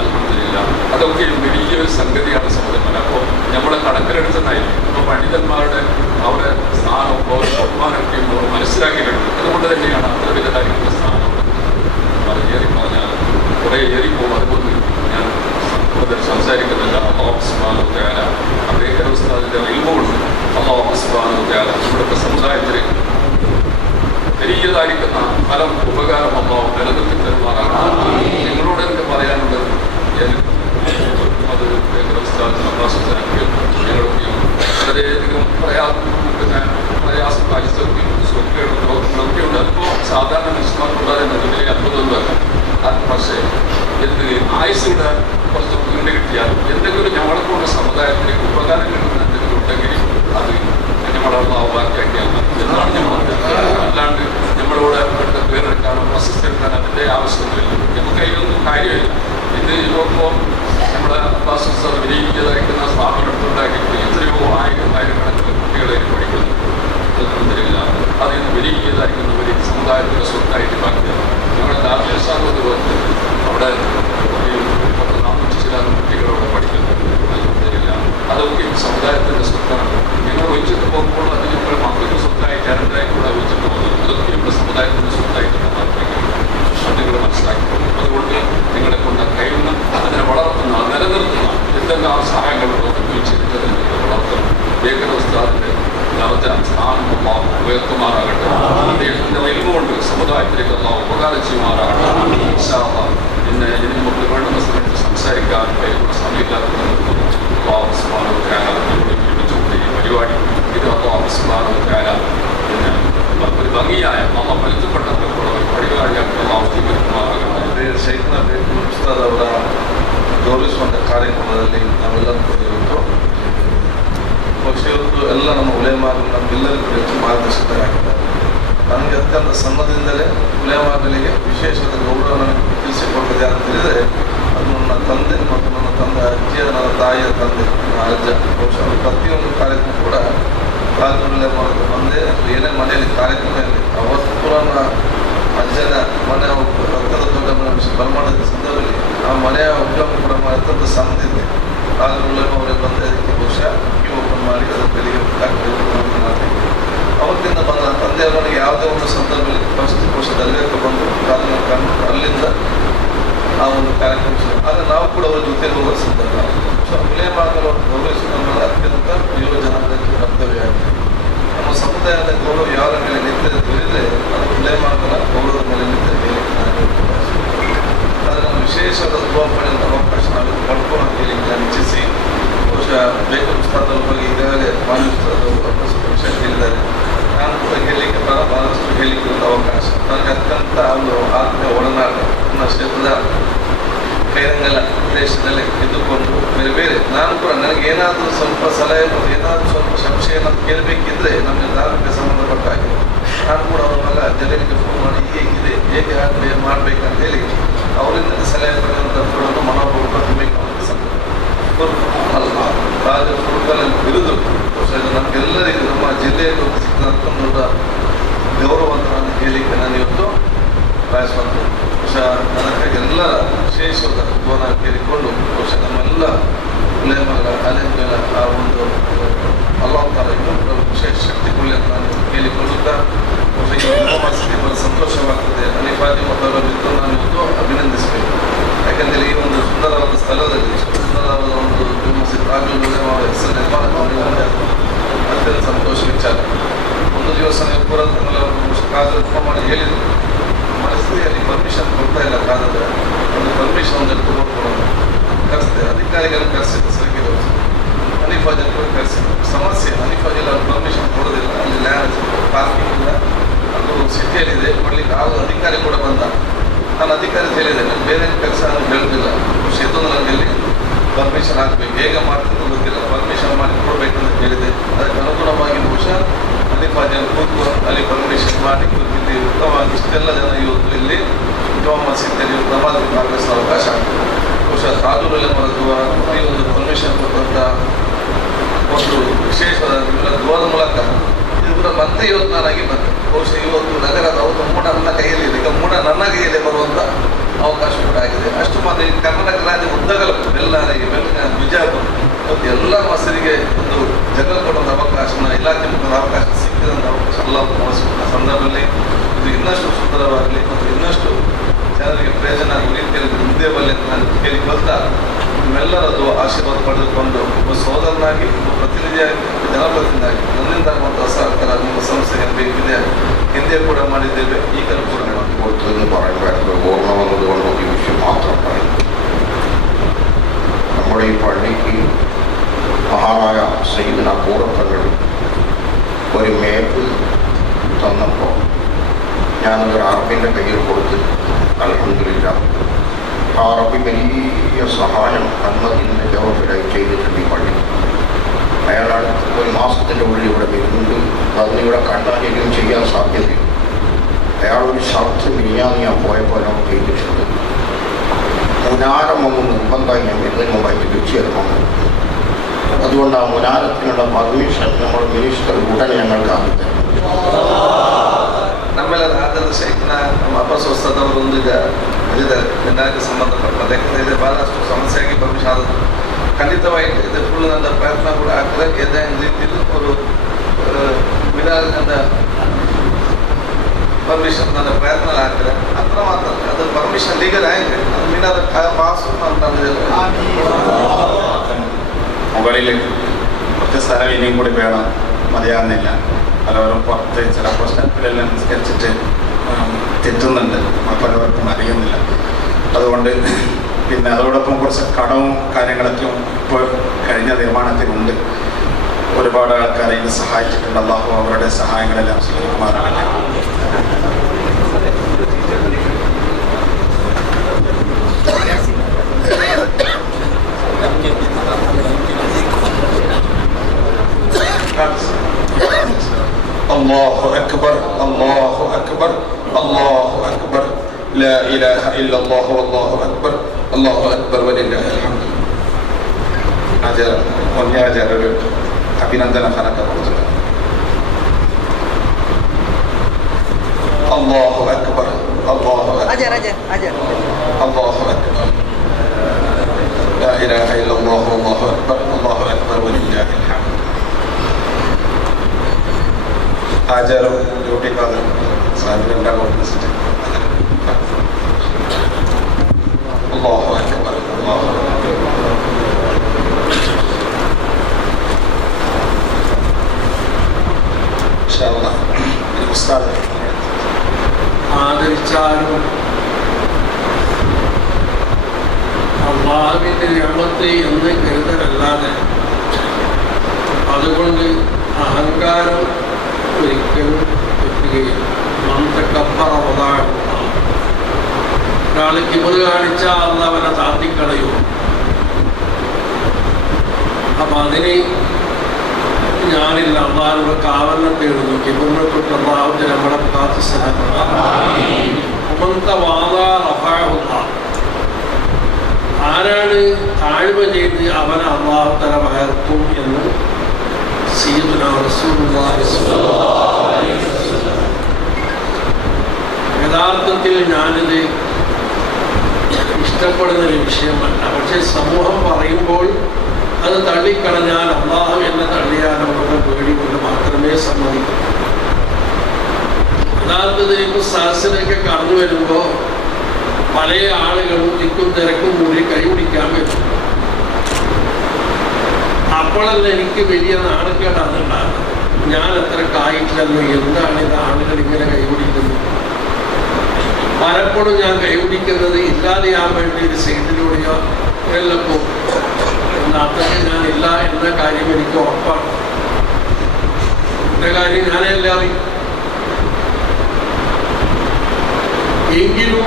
അൽഹംദുലില്ല. അതൊക്കെ വലിയൊരു സംഗതിയാണ് സഹോദരന്മാർ. അപ്പോൾ നമ്മളെ കണക്കിലെടുത്തതായിരിക്കും. അപ്പോൾ പണ്ഡിതന്മാരുടെ അവരുടെ സ്ഥാനവും ബഹുമാനമൊക്കെയും നമ്മൾ മനസ്സിലാക്കിയിട്ടുണ്ട്. അതുകൊണ്ട് തന്നെയാണ് അത്ര വലുതായിരിക്കുന്ന സ്ഥാനം. ഏറി പറഞ്ഞാൽ കുറേ ഏറിപ്പോകും. അതുകൊണ്ട് ഞാൻ കൂടുതൽ സംസാരിക്കുന്നില്ല. അല്ലാഹു സുബ്ഹാനഹു വ തആല ബേക്കൽ ഉസ്താദിൻ്റെ ഇൽമുണ്ട്. അല്ലാഹു സുബ്ഹാനഹു വ തആല നമ്മുടെ സമുദായത്തിൽ വലിയതായിരിക്കുന്ന ഫലം ഉപകാരം അല്ലാഹു നിലനിർത്തി തരുമാറാണ്. നിങ്ങളോട് എനിക്ക് പറയാനുള്ളത് അത് പ്രശ്നത്തിനൊക്കെ ഞങ്ങളൊക്കെയും വളരെയധികം പ്രയാസം പാലിച്ചൊക്കെ സുഖക്കേടും രോഗങ്ങളൊക്കെ ഉണ്ട്. അതിപ്പോൾ സാധാരണ മനുഷ്യന്മാർക്കുള്ളത് എന്നതിലെ അത്ഭുതമൊന്നുമല്ല. പക്ഷേ എന്ത് ആയുസിയുടെ കുറച്ച് വീട് കിട്ടിയാൽ എന്തെങ്കിലും ഞങ്ങളെപ്പോലുള്ള സമുദായത്തിലേക്ക് ഉപകാരം കിട്ടുന്ന എന്തെങ്കിലും ഉണ്ടെങ്കിൽ അത് നമ്മളെ ബാക്കിയാക്കിയാൽ എന്നാണ് നമ്മൾ. അല്ലാണ്ട് നമ്മളോട് ഇവിടുത്തെ പേരെടുക്കാനോ പ്രശസ്തി എടുക്കാനോ അതിൻ്റെ ആവശ്യമൊന്നുമില്ല. നമുക്ക് അതിനൊന്നും കാര്യമില്ല. ഇത് ഇപ്പോൾ നമ്മുടെ ക്ലാസ് വിനിയോഗിച്ചതായിരിക്കുന്ന സ്ഥാപനം എടുത്തുണ്ടാക്കിയിട്ട് എത്രയോ ആയിരക്കണക്കിന് കുട്ടികളെ പഠിക്കുന്നു. അതൊന്നുമില്ല. അതിൽ നിന്ന് വിനിയോഗിച്ചതായിരിക്കുന്ന ഒരു സമുദായത്തിൻ്റെ സ്വത്തായിട്ട് ബാക്കിയാണ്. ഞങ്ങളുടെ ദാർശനികത പോലത്തെ അവിടെ 400 ചില കുട്ടികളോട് പഠിക്കുന്നു. അതൊന്നുമില്ല. അതൊക്കെ സമുദായത്തിൻ്റെ സ്വത്താണ്. ഞങ്ങൾ ഒഴിച്ചിട്ട് പോകുമ്പോൾ അത് ഞങ്ങൾ മക്കൾക്ക് സ്വത്തായിട്ട് അനന്തരായി കൂടെ ഒഴിച്ചിട്ട് പോകുന്നു. അതൊക്കെ നമ്മുടെ സമുദായത്തിൻ്റെ സ്വത്തായിട്ട് അത് നിങ്ങൾ മനസ്സിലാക്കിക്കൊള്ളു. അതുകൊണ്ട് നിങ്ങളെ കൊണ്ട് കഴിയുന്ന അതിനെ വളർത്തുന്ന നിലനിർത്തുന്ന എന്തെല്ലാം സഹായങ്ങളുണ്ടോ ഉപയോഗിച്ചിട്ട് നിങ്ങൾ വളർത്തണം. ബേക്കൽ ഉസ്താദിന്റെ സ്ഥാനം അള്ളാഹു ഉയർത്തുമാറാകട്ടെ. അദ്ദേഹത്തിൻ്റെ വലിവുകൊണ്ട് സമുദായത്തിലേക്ക് അള്ളാഹു ഉപകാരം ചെയ്യുമാറാകട്ടെ. പിന്നെ ഇതിന് നമുക്ക് വേണ്ടുന്ന സമയത്ത് സംസാരിക്കാൻ കഴിയുന്ന സമയമില്ലാത്ത അള്ളാഹു സുബ്ഹാനഹു വ തആല ഒരുമിച്ചുകൂടി ഈ പരിപാടി ഇത് അള്ളാഹു സുബ്ഹാനഹു വ തആല പിന്നെ ഒരു ಭಂಗಿಯಾಯ ನಮ್ಮ ಫಲಿತಪಟ್ಟಂತೆ ಕೂಡ ಪರಿಗಾಳಿಯಾಗಿ ನಾವು ಜೀವಿತಮಾಗಬೇಕು. ಶೈಖನ ಉಸ್ತಾದ್ ಅವರ ಗೌರವಿಸುವಂಥ ಕಾರ್ಯಕ್ರಮದಲ್ಲಿ ನಾವೆಲ್ಲರೂ ಕೂಡ ಇವತ್ತು ಇವತ್ತು ಎಲ್ಲ ನಮ್ಮ ಉಲೇಮಾಗಳು ನಮ್ಮೆಲ್ಲರಿಗೂ ಹೆಚ್ಚು ಮಾರ್ಗದರ್ಶಕರಾಗಿದ್ದಾರೆ. ನನಗೆ ಅತ್ಯಂತ ಸಣ್ಣದಿಂದಲೇ ಉಲೇಮಾಗಳಿಗೆ ವಿಶೇಷವಾದ ಗೌರವ ನನಗೆ ತಿಳಿಸಿಕೊಟ್ಟಿದೆ ಅಂತ ಹೇಳಿದರೆ ಅದು ನನ್ನ ತಂದೆ ಮತ್ತು ನನ್ನ ಅಜ್ಜಿಯ ನನ್ನ ತಾಯಿಯ ತಂದೆ ನನ್ನ ಅಜ್ಜ. ಬಹುಶಃ ಪ್ರತಿಯೊಂದು ಕಾರ್ಯಕ್ರಮ ಕೂಡ ರಾಜುಗಳೇ ಮಾಡೋದು ಬಂದೇ ಏನೇ ಮನೆಯಲ್ಲಿ ಕಾರ್ಯಕ್ರಮ ಇರಲಿ ಅವತ್ತು ಕೂಡ ಅಜ್ಜನ ಮನೆ ರಕ್ತದ ದೊಡ್ಡ ಬರಮಾಡಿದ ಸಂದರ್ಭದಲ್ಲಿ ಆ ಮನೆಯ ಉದ್ಯಮ ಕೂಡ ಅತ್ಯಂತ ಸಣ್ಣದಿದೆ. ರಾಜುಗಳೇ ಅವರೇ ಬಂದ ಅದಕ್ಕೆ ಬಹುಶಃ ಓಪನ್ ಮಾಡಿ ಅದರ ಬೆಳಿಗ್ಗೆ ಮಾಡ್ತೀವಿ. ಅವತ್ತಿಂದ ಬಂದ ತಂದೆಯವರಿಗೆ ಯಾವುದೇ ಒಂದು ಸಂದರ್ಭದಲ್ಲಿ ಫಸ್ಟ್ ಬಹುಶಃ ದರ್ಗಾಕ್ಕೆ ಬಂದು ರಾಜನ ಕಂಡು ಅಲ್ಲಿಂದ ಆ ಒಂದು ಕಾರ್ಯಕ್ರಮ. ಆದರೆ ನಾವು ಕೂಡ ಅವರ ಜೊತೆ ಹೋಗೋ ಸಂದರ್ಭ ಉಲೇಮಾಗಳು ಗೌರವಿಸುವುದನ್ನು ಅತ್ಯಂತ ಯುವಜನಾಂಗಕ್ಕೆ ಕರ್ತವ್ಯ ಆಗಿದೆ. ನಮ್ಮ ಸಮುದಾಯದ ಗೌರವ ಯಾರ ಮೇಲೆ ನಿಂತಿದೆ ತಿಳಿದರೆ ಅದು ಉಲೇಮಾಗಳ ಗೌರವದ ಮೇಲೆ ನಿಂತಿದೆ. ಆದರೆ ನಮ್ಮ ವಿಶೇಷವಾದ ದುವಾ ಪಡೆಯುವಂಥ ಅವಕಾಶ ನಾವು ಪಡ್ಕೊಂಡು ಹೇಳಿ ನಾನು ಇಚ್ಛಿಸಿ ಬಹುಶಃ ಬೇಕಲ್ ಉಸ್ತಾದ್ ಬಗ್ಗೆ ಈಗಾಗಲೇ ಮಾನ್ಯ ಉಸ್ತಾದ್ ವಿಷಯ ಹೇಳಿದ್ದಾರೆ. ನಾನು ಕೂಡ ಹೇಳಲಿಕ್ಕೆ ಬಹಳಷ್ಟು ಹೇಳಲಿಕ್ಕೆ ಅವಕಾಶ ನನಗೆ ಅತ್ಯಂತ ಒಂದು ಆತ್ಮೀಯ ಒಡನಾಟ ನನ್ನ ಕ್ಷೇತ್ರದ ಕೈರಂಗಲ ಪ್ರದೇಶದಲ್ಲಿ ಇದ್ದುಕೊಂಡು ಬೇರೆ ಬೇರೆ ನಾನು ಕೂಡ ನನಗೆ ಏನಾದರೂ ಸ್ವಲ್ಪ ಸಲಹೆ ಏನಾದರೂ ಸ್ವಲ್ಪ ಸಂಶಯ ಏನಾದರೂ ಕೇಳಬೇಕಿದ್ರೆ ನಮಗೆ ಧಾರ್ಮಿಕ ಸಂಬಂಧಪಟ್ಟ ಹಾಗೆ ನಾನು ಕೂಡ ಅವ್ರ ಮಗ ಜನರಿಗೆ ಫೋನ್ ಮಾಡಿ ಹೇಗಿದೆ ಹೇಗೆ ಆಗಬೇಕು ಮಾಡಬೇಕಂತ ಹೇಳಿ ಅವರಿಂದ ಸಲಹೆ ಪಡೆದಂಥ ಮನೋಭಾವ ತುಂಬಬೇಕು ಅಲ್ಲ ರಾಜ ಕುರುಕಲಲ್ಲಿ ಬಿರುದು ನಮಗೆಲ್ಲರಿಗೂ ನಮ್ಮ ಜಿಲ್ಲೆಯಲ್ಲಿ ಸಿಕ್ಕಿದಂಥ ದೊಡ್ಡ ಗೌರವ ಅಂತ ನಾನು ಹೇಳಲಿಕ್ಕೆ ನಾನು ಇವತ್ತು ಬಯಸುವಂಥದ್ದು. ಬಹುಶಃ ನನಗಾಗಿ ಎಲ್ಲರ ವಿಶೇಷವಾದ ಗೋನ ಕೇಳಿಕೊಂಡು ಬಹುಶಃ ನಮ್ಮೆಲ್ಲ ಉಲೇಮಾಗಳ ಅಲೆಗಳ ಆ ಒಂದು ಅಲ್ಲಾಹ್ ತಾಲ ಇನ್ನೊಂದು ವಿಶೇಷ ಶಕ್ತಿ ಕೊಡಲಿ ಅಂತ ನಾನು ಕೇಳಿಕೊಳ್ಳುತ್ತಾ ಬಹುಶಃ ಈ ಬಹಳ ಸಂತೋಷವಾಗ್ತದೆ. ಅನಿಫಾದಿ ಮತ್ತು ಅವರ ಮಿತ್ರ ನಾನು ಇವತ್ತು ಅಭಿನಂದಿಸಬೇಕು. ಯಾಕಂದರೆ ಈ ಒಂದು ಸುಂದರವಾದ ಸ್ಥಳದಲ್ಲಿ ಸುಂದರವಾದ ಒಂದು ಹೆಸರು ನಿರ್ಮಾಣ ಅತ್ಯಂತ ಸಂತೋಷ ವಿಚಾರ. ಒಂದು ದಿವಸ ನೀವು ಪೂರಂತಂಗಲ ಕಾದ್ರೆ ಫೋನ್ ಮಾಡಿ ಹೇಳಿದ್ರು ಪರಿಸ್ಥಿತಿಯಲ್ಲಿ ಪರ್ಮಿಷನ್ ಕೊಡ್ತಾ ಇಲ್ಲ ಕಾದ್ರೆ ಒಂದು ಪರ್ಮಿಷನ್ ಒಂದು ತಗೊಂಡು ಕರೆಸಿದೆ ಅಧಿಕಾರಿಗಳನ್ನು ಕರೆಸಿದ್ದು ಸರಿಗಿರೋ ಹನೀಫಾಜಲ್ಲಿ ಕೂಡ ಕರೆಸಿದ್ದು ಸಮಸ್ಯೆ ಹನೀಫಾಜಲ್ಲಿ ಅವ್ರು ಪರ್ಮಿಷನ್ ಕೊಡೋದಿಲ್ಲ. ಅಲ್ಲಿ ಲ್ಯಾಂಡ್ ಪಾರ್ಕಿಂಗ್ ಇಲ್ಲ, ಅದು ಸಿಟಿಯಲ್ಲಿದೆ ಕೊಡ್ಲಿಕ್ಕೆ ಆಗ ಅಧಿಕಾರಿ ಕೂಡ ಬಂದ. ನಾನು ಅಧಿಕಾರಿ ಹೇಳಿದೆ ನಾನು ಬೇರೆ ಕೆಲಸ ನಾನು ಹೇಳೋದಿಲ್ಲ ಕ್ಷೇತ್ರದ ನನಗೆ ಪರ್ಮಿಷನ್ ಹಾಕಬೇಕು ಹೇಗೆ ಮಾಡ್ತಿದ್ದು ಗೊತ್ತಿಲ್ಲ ಪರ್ಮಿಷನ್ ಮಾಡಿ ಕೊಡಬೇಕಂತ ಹೇಳಿದೆ. ಅದಕ್ಕೆ ಅನುಗುಣವಾಗಿ ಬಹುಶಃ ಹನೀಫಾಜಲ್ಲಿ ಕೂತು ಅಲ್ಲಿ ಪರ್ಮಿಷನ್ ಮಾಡಿ ಕೂತಿದ್ದು ಉತ್ತಮವಾಗಿ ಇಷ್ಟೆಲ್ಲ ಜನ ಇವತ್ತು ಇಲ್ಲಿ ಜುಮಾ ಮಸೀದಿಯಲ್ಲಿ ನಮಾಜ್ ಭಾಗವಹಿಸುವ ಅವಕಾಶ ಆಗ್ತದೆ. ಬಹುಶಃ ರಾಜುಗಳೇ ಮರದುವ ಈ ಒಂದು ಪರ್ಮಿಷನ್ ಕೊಟ್ಟಂಥ ಒಂದು ವಿಶೇಷವಾದ ದುವಾದ ಮೂಲಕ ಇದು ಕೂಡ ಮತ್ತೆ ಇವತ್ತು ನಾನಾಗಿ ಬಂದೆ. ಬಹುಶಃ ಇವತ್ತು ನಗರದ ಅವತ್ತು ಮೂಡ ನನ್ನ ಕೈಯಲ್ಲಿ ಈಗ ಮೂಡ ನನ್ನ ಕೈಯಲ್ಲಿ ಬರುವಂಥ ಅವಕಾಶ ಕೂಡ ಆಗಿದೆ. ಅಷ್ಟು ಮಾತ್ರ ಈ ಕರ್ನಾಟಕ ರಾಜ್ಯ ಉದ್ದಗಲ ಬೆಳ್ಳಾರಿಗೆ ಬಿಜಾಪುರ ಇವತ್ತು ಎಲ್ಲ ಮಸೀದಿಗೆ ಒಂದು ಜಗಳ ಕೊಡುವಂಥ ಅವಕಾಶನ ಇಲಾಖೆ ಮುಖದ ಅವಕಾಶ ಸಿಕ್ಕಿದಂಥ ಅವಕಾಶ ಎಲ್ಲ ಮಾಡಿಸಿಕೊಂಡ ಸಂದರ್ಭದಲ್ಲಿ ಇದು ಇನ್ನಷ್ಟು ಸುಂದರವಾಗಲಿ ಮತ್ತು ಇನ್ನಷ್ಟು ಜನರಿಗೆ ಪ್ರಯೋಜನ ಆಗುವ ರೀತಿಯಲ್ಲಿ ಮುಂದೆ ಬರಲಿ ಅಂತ ನಾನು ಕೇಳಿಕೊಳ್ತಾ ನಿಮ್ಮೆಲ್ಲರದು ಆಶೀರ್ವಾದ ಪಡೆದುಕೊಂಡು ಒಬ್ಬ ಸೋದರನಾಗಿ ಒಬ್ಬ ಪ್ರತಿನಿಧಿಯಾಗಿ ಜನಪ್ರತಿನಿಧಿಯಾಗಿ ನನ್ನಿಂದ ಆಗುವಂಥ ಸಹಕಾರ ನಿಮ್ಮ ಸಂಸ್ಥೆಗೆ ಬೇಕಿದೆ. ಹಿಂದೆ ಕೂಡ ಮಾಡಿದ್ದೇವೆ, ಈಗಲೂ ಕೂಡ എന്ന് പറയപ്പെടുന്നത് ഓർമ്മ വന്നതുകൊണ്ട് ഒരു വിഷയം മാത്രം പറയും. നമ്മുടെ ഈ പള്ളിക്ക് മഹാനായ സയ്യിദുന കൂറത്തങ്ങൾ ഒരു മേപ്പ് തന്നപ്പോൾ ഞാനതൊരു അറബിൻ്റെ കയ്യിൽ കൊടുത്ത് അൽഹംദുലില്ലാ ആ അറബി വലിയ സഹായം അന്നതിൻ്റെ ജവാബിലായി ചെയ്തിട്ടുണ്ട് ഈ പള്ളി. അയാളാണ് ഒരു മാസത്തിൻ്റെ ഉള്ളിൽ ഇവിടെ വരുന്നുണ്ട്. അതിനിവിടെ കണ്ടാലും ചെയ്യാൻ സാധ്യതയുണ്ട്. അയാളൊരു ഷർട്ട് മിനിയാന്ന് ഞാൻ പോയപ്പോൾ എന്നോട് ചെയ്തിട്ടുണ്ട്. മുനാരം ഒന്ന് നിർബന്ധമായി ഞാൻ വരുന്നതിന് മുമ്പായിട്ട് വെച്ച് തരണമെന്ന്. അതുകൊണ്ട് ആ മുനാരത്തിനുള്ള പെർമിഷൻ നമ്മൾ മിനിസ്റ്റർ ഉടനെ ഞങ്ങൾക്ക് ആദ്യം ನಮ್ಮೆಲ್ಲರ ಆಧಾರದ ಶೈಕ್ಷಣ ನಮ್ಮ ಅಪಸ್ವಸ್ಥದವರೊಂದಿಗೆ ಇದೆ ಇದಕ್ಕೆ ಸಂಬಂಧಪಟ್ಟ ಲೆಕ್ಕದಲ್ಲಿ ಭಾಳಷ್ಟು ಸಮಸ್ಯೆಯಾಗಿ ಭವಿಷ್ಯ ಆದದ್ದು ಖಂಡಿತವಾಗಿ ಇದು ಫುಲ್ ನನ್ನ ಪ್ರಯತ್ನ ಕೂಡ ಆಗ್ತದೆ. ಏದೇ ರೀತಿಯಲ್ಲಿ ಅವರು ವಿಧಾನದ ಪರ್ಮಿಷನ್ ನನ್ನ ಪ್ರಯತ್ನ ಆಗ್ತದೆ. ಅತ್ರ ಮಾತ್ರ ಅದು ಪರ್ಮಿಷನ್ ಲೀಗಲ್ ಆಗಿದೆ. ಅದು ಮೀನಾದ ಪಾಸು മുകളിൽ കുറച്ച് സ്ഥലം ഇനിയും കൂടി വേണം, മതിയാകുന്നില്ല. പലവരും പുറത്ത് ചില പ്രശ്നത്തിലെല്ലാം നിസ്കരിച്ചിട്ട് തെറ്റുന്നുണ്ട്, പലവർക്കും അറിയുന്നില്ല. അതുകൊണ്ട് പിന്നെ അതോടൊപ്പം കുറച്ച് കടവും കാര്യങ്ങളൊക്കെ ഇപ്പോൾ കഴിഞ്ഞ നിർമ്മാണത്തിനുണ്ട്. ഒരുപാട് ആൾക്കാരെ ഇത് സഹായിച്ചിട്ടുണ്ട്. അല്ലാഹു അവരുടെ സഹായങ്ങളെല്ലാം സ്വീകരിക്കുമാറാകട്ടെ. الله أكبر الله أكبر الله أكبر لا إله إلا الله والله أكبر الله أكبر ولله الحمد. أجر ونيا أجر أبينندنا خلق الله. الله أكبر الله أكبر أجر أجر أجر الله أكبر لا إله إلا الله والله أكبر الله أكبر ولله الحمد. ആചാരം ഡ്യൂട്ടിക്കാതെ സാധനം ഓർമ്മിച്ചിട്ട് അല്ലാഹു അക്ബർ അല്ലാഹു ഉസ്താദ് ആദരിച്ചാലും അല്ലാഹുവിന്റെ നിഅമത്ത് എന്ന് കരുതലല്ലാതെ അതുകൊണ്ട് അഹങ്കാരം ഒരിക്കലും എത്തുകയില്ല. ഒരാൾ കിബർ കാണിച്ചാൽ അള്ളാഹ് അവനെ താത്തിക്കളയും. അപ്പം അതിന് ഞാനില്ല, അള്ളാഹുവിന്റെ കാവലിനെ തേടുന്നു. കിബറിനെ തൊട്ട് അള്ളാഹുവിന്റെ നമ്മളെ കാത്ത് ആരാണ് താഴ്മ ചെയ്ത് അവനെ അള്ളാഹു തല പകർത്തും എന്ന് യഥാർത്ഥത്തിൽ ഞാനിത് ഇഷ്ടപ്പെടുന്ന ഒരു വിഷയമല്ല. പക്ഷെ സമൂഹം പറയുമ്പോൾ അത് തള്ളിക്കളഞ്ഞാൽ അള്ളാഹു എന്നെ തള്ളിയാലുള്ള പേടി കൊണ്ട് മാത്രമേ സമ്മതിക്കൂ. യഥാർത്ഥത്തിൽ ഇപ്പോൾ സദസ്സിലൊക്കെ കടന്നു വരുമ്പോൾ പല ആളുകളും തിക്കും തിരക്കും കൂടി കൈപിടിക്കാൻ പറ്റും. അപ്പോഴല്ല എനിക്ക് വലിയ നാണക്കേടാന്നുണ്ടാകുന്നത്. ഞാൻ അത്ര കായിട്ടില്ലല്ലോ, എന്താണ് ഇത് ആളുകൾ ഇങ്ങനെ കൈപിടിക്കുന്നത്. പലപ്പോഴും ഞാൻ കൈപിടിക്കുന്നത് ഇല്ലാതെയാൻ വേണ്ടി ഒരു സൈഡിലൂടെയോ എല്ലപ്പോൾ അത്രയ്ക്ക് ഞാനില്ല എന്ന കാര്യം എനിക്ക് ഉറപ്പാണ്. എന്റെ കാര്യം ഞാനെല്ലാം അറിയും. എങ്കിലും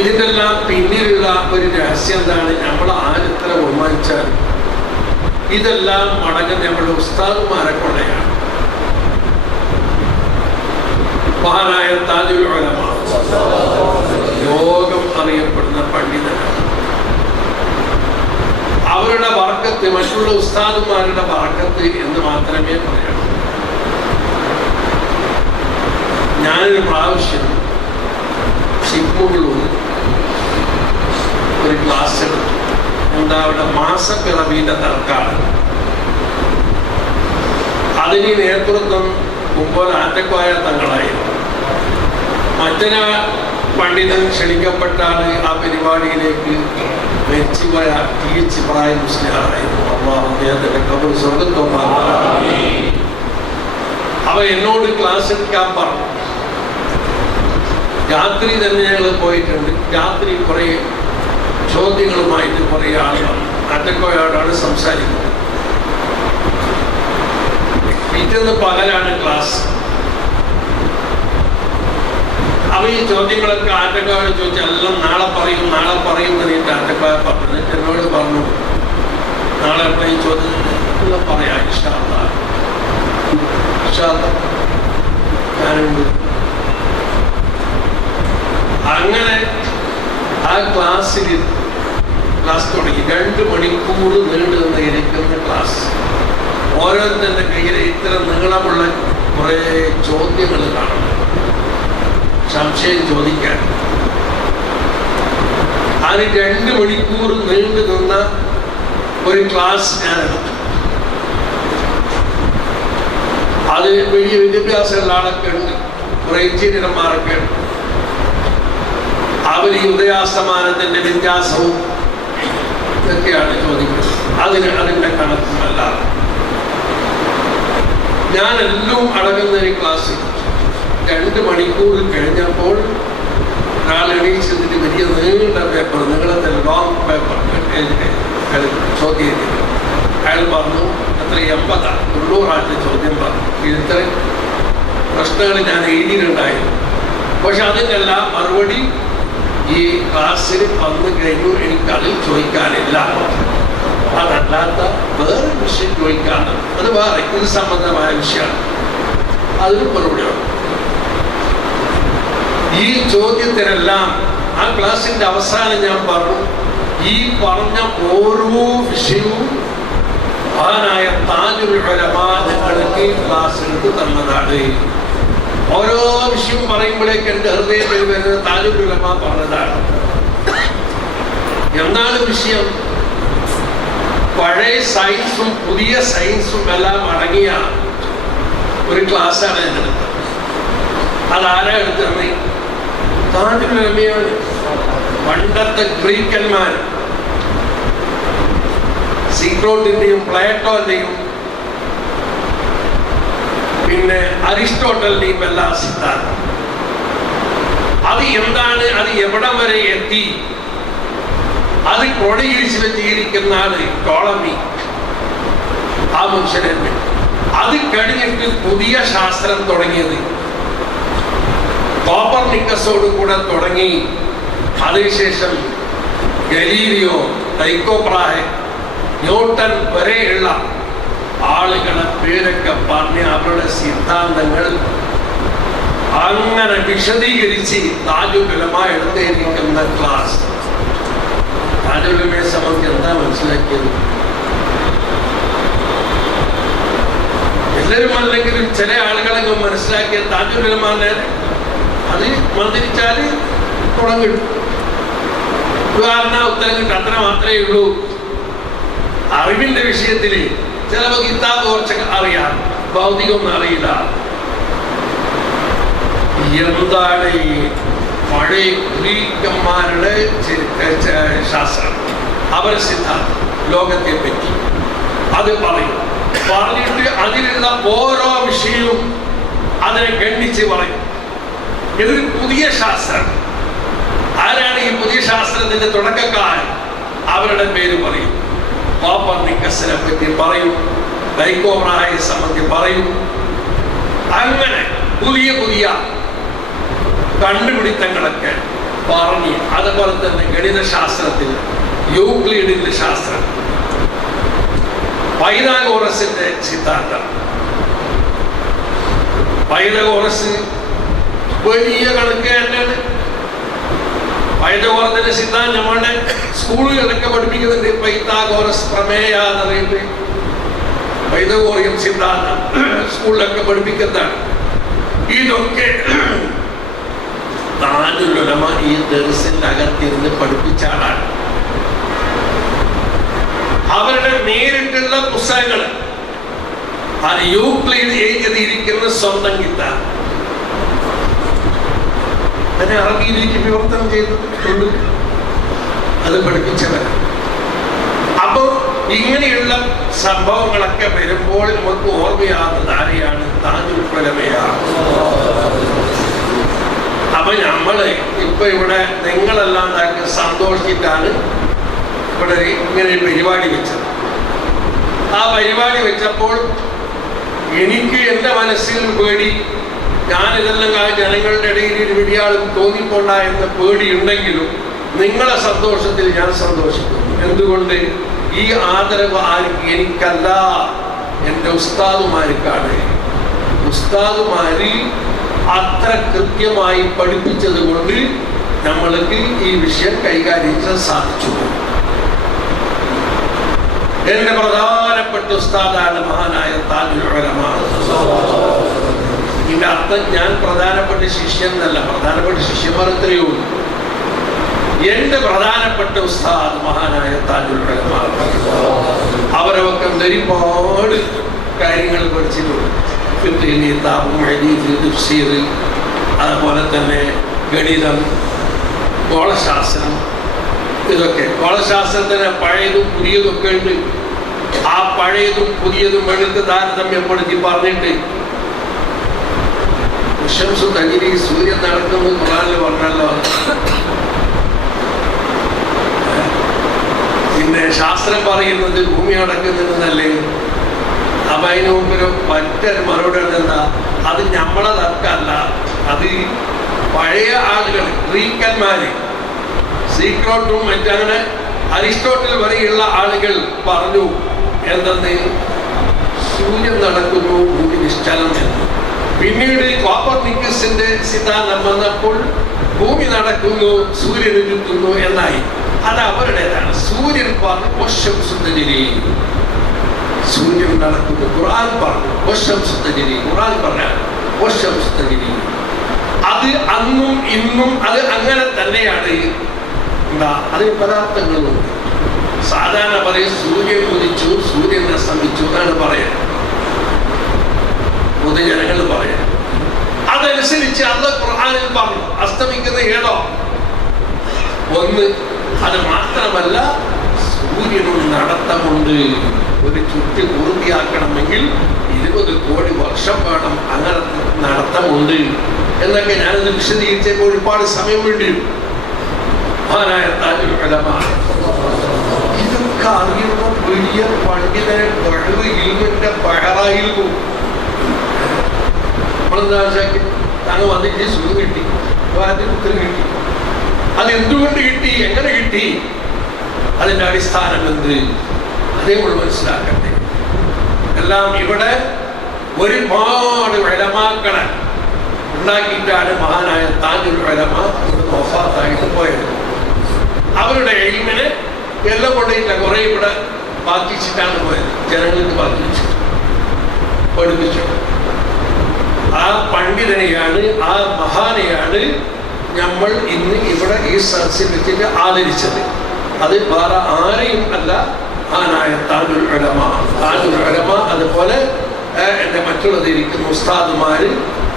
ഇതിനെല്ലാം പിന്നിലുള്ള ഒരു രഹസ്യം എന്താണ്? നമ്മൾ ആരെത്ര ബഹുമാനിച്ചാൽ ഇതെല്ലാം മടങ്ങുന്ന നമ്മുടെ ഉസ്താദുമാരെ കൊണ്ടയാണ്. മഹാനായ താജുൽ ഉലമ ലോകം അറിയപ്പെടുന്ന പണ്ഡിതനാണ്. അവരുടെ ബർക്കത്ത് മറ്റുള്ള ഉസ്താദുമാരുടെ ബർക്കത്ത് എന്ന് മാത്രമേ പറയാവൂ. ഞാനൊരു പ്രാവശ്യം സിപ്പുകളിൽ ഒരു ക്ലാസ് എടുത്തു. എന്താ അവിടെ മാസപ്പിറവിയുടെ തർക്കാണ്. അതിന് നേതൃത്വം മുമ്പ് ആറ്റക്കോയ തങ്ങളായിരുന്നു. മറ്റൊരു പണ്ഡിതൻ ക്ഷണിക്കപ്പെട്ടാണ് ആ പരിപാടിയിലേക്ക് മരിച്ചുപോയ TH ഇബ്രാഹിം മുസ്ലിയാറായിരുന്നു. അല്ലാഹു അദ്ദേഹത്തിന്റെ ഖബർ സ്വർഗ്ഗത്തോപ്പാക്കട്ടെ. അവ എന്നോട് ക്ലാസ് എടുക്കാൻ പറഞ്ഞു. രാത്രി തന്നെ ഞങ്ങൾ പോയിട്ടുണ്ട്. രാത്രി കുറേ ചോദ്യങ്ങളുമായിട്ട് കുറേ ആളുകൾ അറ്റക്കോയോടാണ് സംസാരിക്കുന്നത്. പിറ്റേന്ന് പകലാണ് ക്ലാസ്. അവ ഈ ചോദ്യങ്ങളൊക്കെ ആറ്റക്കോയോട് ചോദിച്ചാൽ എല്ലാം നാളെ പറയും എന്നിട്ട് ആറ്റക്കോയ പറഞ്ഞു. എന്നോട് പറഞ്ഞു നാളെ എവിടെ ഈ ചോദ്യം പറയാം ഇൻഷാ അല്ലാഹ് ഞാനുണ്ട്. അങ്ങനെ ആ ക്ലാസ് തുടങ്ങി. 2 മണിക്കൂർ നീണ്ടു നിന്നിരിക്കുന്ന ക്ലാസ്. ഓരോരുത്തരുടെ കയ്യിൽ ഇത്ര നീളമുള്ള കുറേ ചോദ്യങ്ങൾ കാണും, സംശയം ചോദിക്കാൻ. അതിന് 2 മണിക്കൂർ നീണ്ടു നിന്ന ഒരു ക്ലാസ് ഞാൻ എടുത്തു. അത് വലിയ വിദ്യാഭ്യാസമുള്ള ആളൊക്കെ ഉണ്ട്, കുറെ എഞ്ചിനീയർമാരൊക്കെ ഉണ്ട്. അവർ ഈ ഉദയാസ്തമാനത്തിന്റെ വ്യത്യാസവും ഇതൊക്കെയാണ് ചോദിക്കുന്നത്. അതിന്റെ കണക്കുമല്ല. ഞാനെല്ലാം അടങ്ങുന്ന ഒരു ക്ലാസ്സിൽ 2 മണിക്കൂർ കഴിഞ്ഞപ്പോൾ ഒരാൾ എണീച്ചതിന് വലിയ നീണ്ട പേപ്പർ, നീളത്തെ ലോങ് പേപ്പർ ചോദ്യം. അയാൾ പറഞ്ഞു എത്ര 80 90 ചോദ്യം പറഞ്ഞു. ഇത്ര പ്രശ്നങ്ങൾ ഞാൻ എഴുതിയിട്ടുണ്ടായിരുന്നു. പക്ഷെ അതിനെല്ലാം മറുപടി ഈ ക്ലാസ്സിൽ വന്നു കഴിഞ്ഞു. എനിക്കതിൽ ചോദിക്കാനില്ല. അതല്ലാത്ത വേറെ വിഷയം ചോദിക്കാണ്, അത് വേറെ ഇത് സംബന്ധമായ വിഷയമാണ്. അതിന് മറുപടിയാണ്. ഈ ചോദ്യത്തിനെല്ലാം ആ ക്ലാസ്സിന്റെ അവസാനം ഞാൻ പറഞ്ഞു, ഈ പറഞ്ഞ ഓരോ വിഷയവും മഹാനായ താജുൽ ഉലമാ ഞങ്ങൾക്ക് ക്ലാസ് എടുത്ത് തന്നതാണ്. ഓരോ വിഷയവും പറയുമ്പോഴേക്ക് എൻ്റെ ഹൃദയത്തിൽ വരുന്നത് താജുൽ ഉലമാ പറഞ്ഞതാണ്. എന്താണ് വിഷയം? പഴയ സയൻസും പുതിയ സയൻസും എല്ലാം അടങ്ങിയ ഒരു ക്ലാസ്സാണ് ഞാൻ എടുത്തത്. അതാരാ എടുത്തത്? താജുൽ ഉലമയാണ്. പണ്ടത്തെ ഗ്രീക്കന്മാർ സീക്രോട്ടിന്റെയും പ്ലേറ്റോന്റെയും പിന്നെ അരിസ്റ്റോട്ടലിന്റെയും എല്ലാ സിദ്ധാന്തം. അത് എന്താണ്, അത് എവിടെ വരെ എത്തി, അത് ക്രോഡീകരിച്ച് വെച്ചിരിക്കുന്ന ആള് ടോളമി, ആ മനുഷ്യനെ. അത് കഴിഞ്ഞിട്ട് പുതിയ ശാസ്ത്രം തുടങ്ങിയത് കോപ്പർനിക്കസോട് കൂടെ തുടങ്ങി. അതിനുശേഷം ഗലീലിയോ, ടൈക്കോ ബ്രാഹെ, ന്യൂട്ടൺ വരെയുള്ള ആളുകളെ പേരൊക്കെ പറഞ്ഞ് അവരുടെ സിദ്ധാന്തങ്ങൾ അങ്ങനെ വിശദീകരിച്ച് താജുൽ ഉലമ എടുത്തിരിക്കുന്ന ക്ലാസ്. താജുൽ ഉലമയെ സംബന്ധിച്ച് എന്താ മനസ്സിലാക്കിയത്? എല്ലാവരും അല്ലെങ്കിലും ചില ആളുകളൊക്കെ മനസ്സിലാക്കിയ താജുൽ ഉലമാനെ അത് മന്ത്രിച്ചാൽ തുടങ്ങും, ഉത്തരം കിട്ടും, അത്ര മാത്രമേ ഉള്ളൂ. അറിവിന്റെ വിഷയത്തിൽ ചിലപ്പോൾ കിതാബ് കുറച്ചൊക്കെ അറിയാം, ഭൗതികമൊന്നും അറിയില്ല. എന്താണ് ഈ പഴയ ഗ്രീക്കന്മാരുടെ ശാസ്ത്രം, അവരുടെ സിദ്ധാന്തം ലോകത്തെ പറ്റി അത് പറയും. പറഞ്ഞിട്ട് അതിലുള്ള ഓരോ വിഷയവും അതിനെ ഖണ്ഡിച്ച് പറയും. ഇതൊരു പുതിയ ശാസ്ത്രം. ആരാണ് ഈ പുതിയ ശാസ്ത്രത്തിന്റെ തുടക്കക്കാരൻ? അവരുടെ പേര് പറയും. കോപ്പർനിക്കസിനെ പറ്റി പറയും, ടൈക്കോ ബ്രാഹയെ സംബന്ധിച്ച് പറയും. അങ്ങനെ പുതിയ പുതിയ കണ്ടുപിടുത്തങ്ങളൊക്കെ പറഞ്ഞ്, അതുപോലെ തന്നെ ഗണിതശാസ്ത്രത്തിൽ യൂക്ലിഡിന്റെ ശാസ്ത്രം, പൈതഗോറസിന്റെ സിദ്ധാന്തം. പൈതഗോറസ് വലിയ കണക്കുകാരനാണ്. പൈതഗോറസിന്റെ സിദ്ധാന്തം നമ്മുടെ സ്കൂളുകളൊക്കെ പഠിപ്പിക്കുന്നുണ്ട്. പൈതഗോറസ് പ്രമേയ എന്ന് പറയുന്നത് പൈതഗോറിയൻ സിദ്ധാന്തം സ്കൂളിലൊക്കെ പഠിപ്പിക്കുന്നതാണ്. ഇതൊക്കെ താജുൽ ഉലമ ഈ ദർസിന്റെ അകത്തിരുന്ന് പഠിപ്പിച്ച ആളാണ്. അവരുടെ നേരിട്ടുള്ള പുസ്തകങ്ങൾ അത് യൂക്ലിഡ് എഴുതിയിരിക്കുന്ന സ്വന്തം കിതാബ് അതിനെ അറബിയിലേക്ക് വിവർത്തനം ചെയ്തിട്ടുണ്ട്. അത് പഠിപ്പിച്ചവർ. അപ്പോ ഇങ്ങനെയുള്ള സംഭവങ്ങളൊക്കെ വരുമ്പോൾ നമുക്ക് ഓർമ്മയാകുന്നത് ആരെയാണ്? താജുൽ ഉലമയാണ്. അപ്പൊ നമ്മള് ഇപ്പൊ ഇവിടെ നിങ്ങളെല്ലാം സന്തോഷിച്ചിട്ടാണ് ഇവിടെ ഇങ്ങനെ ഒരു പരിപാടി വെച്ചത്. ആ പരിപാടി വെച്ചപ്പോൾ എനിക്ക് എൻ്റെ മനസ്സിൽ പേടി, ഞാനിതെല്ലാം ജനങ്ങളുടെ ഇടയിൽ ഒരു വെടിയാളും തോന്നിപ്പോണ്ട എന്ന പേടിയുണ്ടെങ്കിലും നിങ്ങളെ സന്തോഷത്തിൽ ഞാൻ സന്തോഷിക്കുന്നു. എന്തുകൊണ്ട്? ഈ ആദരവ് ആർക്ക്? എനിക്കല്ല, എൻ്റെ ഉസ്താദുമാർക്കാണ്. ഉസ്താദുമാര് അത്ര കൃത്യമായി പഠിപ്പിച്ചത് കൊണ്ട് നമ്മൾക്ക് ഈ വിഷയം കൈകാര്യം ചെയ്യാൻ സാധിച്ചു. എന്റെ പ്രധാനപ്പെട്ട ഉസ്താദാണ് മഹാനായ താജുൽ ഉലമാ. ഇതിന്റെ അർത്ഥം ഞാൻ പ്രധാനപ്പെട്ട ശിഷ്യൻ എന്നല്ല, പ്രധാനപ്പെട്ട ശിഷ്യന്മാർ എത്രയോ ഉള്ളൂ. എന്റെ പ്രധാനപ്പെട്ട ഉസ്താദ് മഹാനായ താജുൽ ഉലമാ. അവരൊക്കെ ഒരുപാട് കാര്യങ്ങൾ പഠിച്ചിട്ടുണ്ട്. അതുപോലെ തന്നെ ഗണിതം, ഗോളശാസ്ത്രം, ഇതൊക്കെ. ഗോളശാസ്ത്രത്തിന് പഴയതും പുതിയതൊക്കെ ഉണ്ട്. ആ പഴയതും പുതിയതും എടുത്ത് താരതമ്യപ്പെടുത്തി പറഞ്ഞിട്ട് തകിരി സൂര്യൻ നടക്കുന്നു ഖുർആനിൽ പറഞ്ഞല്ലോ. പിന്നെ ശാസ്ത്രം പറയുന്നത് ഭൂമി നടക്കുന്നുണ്ടെന്നല്ലേ. അപ്പൊ അതിന് മുമ്പൊരു മറ്റൊരു മറുപടി എന്താ? അത് നമ്മളെ തർക്കമല്ല, അത് പഴയ ആളുകൾ, ഗ്രീക്കന്മാര്, സീക്രോട്ടും മറ്റങ്ങനെ അരിസ്റ്റോട്ടിൽ വരെയുള്ള ആളുകൾ പറഞ്ഞു എന്തെന്ന്? സൂര്യൻ നടക്കുന്നു, ഭൂമി നിശ്ചലം എന്ന്. പിന്നീട് കോപ്പർനിക്കസിന്റെ സിദ്ധാന്തം വന്നപ്പോൾ ഭൂമി നടക്കുന്നു, സൂര്യൻ ചുറ്റുന്നു എന്നായി. അത് അവരുടേതാണ്. സൂര്യൻ പറഞ്ഞു സൂര്യൻ നടക്കുന്നു. ഖുർആൻ പറഞ്ഞു ഖുർആൻ പറഞ്ഞാൽ അത് അന്നും ഇന്നും അത് അങ്ങനെ തന്നെയാണ്. എന്താ? അതിന് പദാർത്ഥങ്ങളുണ്ട്. സാധാരണ പറയും സൂര്യൻ ഉദിച്ചു, സൂര്യൻ അസ്തമിച്ചു എന്നാണ് പറയുന്നത്, പൊതുജനങ്ങൾ പറയുന്നത്. അതനുസരിച്ച് അല്ലാഹു ഖുർആനിൽ പറഞ്ഞു അസ്തമിക്കുന്ന ഏതോ ഒന്ന്. അത് മാത്രമല്ല, സൂര്യനൊരു നടത്തമുണ്ട്. ഒരു ചുറ്റ് പൂർത്തിയാക്കണമെങ്കിൽ 20 കോടി വർഷം വേണം. അങ്ങനെ നടത്തമുണ്ട് എന്നൊക്കെ ഞാനത് വിശദീകരിച്ചപ്പോൾ ഒരുപാട് സമയം വേണ്ടി വരും. മഹാനായ താജുൽ ഉലമാ ഇതൊക്കെ അറിയുന്ന വലിയ പണ്ഡിതനെ ഇൽമിന്റെ ബഹറായിരുന്നു. താങ്കൾ വന്നിട്ട് സുഖം കിട്ടി, ഉത്തരം കിട്ടി. അതെന്തുകൊണ്ട് കിട്ടി, എങ്ങനെ കിട്ടി, അതിന്റെ അടിസ്ഥാനം എന്ത്, അതേ നമ്മൾ മനസ്സിലാക്കട്ടെ. എല്ലാം ഇവിടെ ഒരുപാട് ഉലമാക്കളെ ഉണ്ടാക്കിയിട്ടാണ് മഹാനായ താജുൽ ഉലമാ വഫാത്തായിട്ട് പോയത്. അവരുടെ ഇൽമിനെ എല്ലാം കൊണ്ടില്ല, കുറെ ഇവിടെ ബാക്കിച്ചിട്ടാണ് പോയത്. ജനങ്ങൾക്ക് ബാക്കിച്ചു പഠിപ്പിച്ചു. ആ പണ്ഡിതനെയാണ്, ആ മഹാനെയാണ് നമ്മൾ ഇന്ന് ഇവിടെ ഈ സദസ്സിൽ വെച്ചിട്ട് ആദരിച്ചത്. അത് വേറെ ആരെയും അല്ല, മഹാനായ താജുൽ ഉലമാ. താജുൽ ഉലമാ അതുപോലെ എൻ്റെ മറ്റുള്ളതിരിക്കുന്ന ഉസ്താദുമാര്,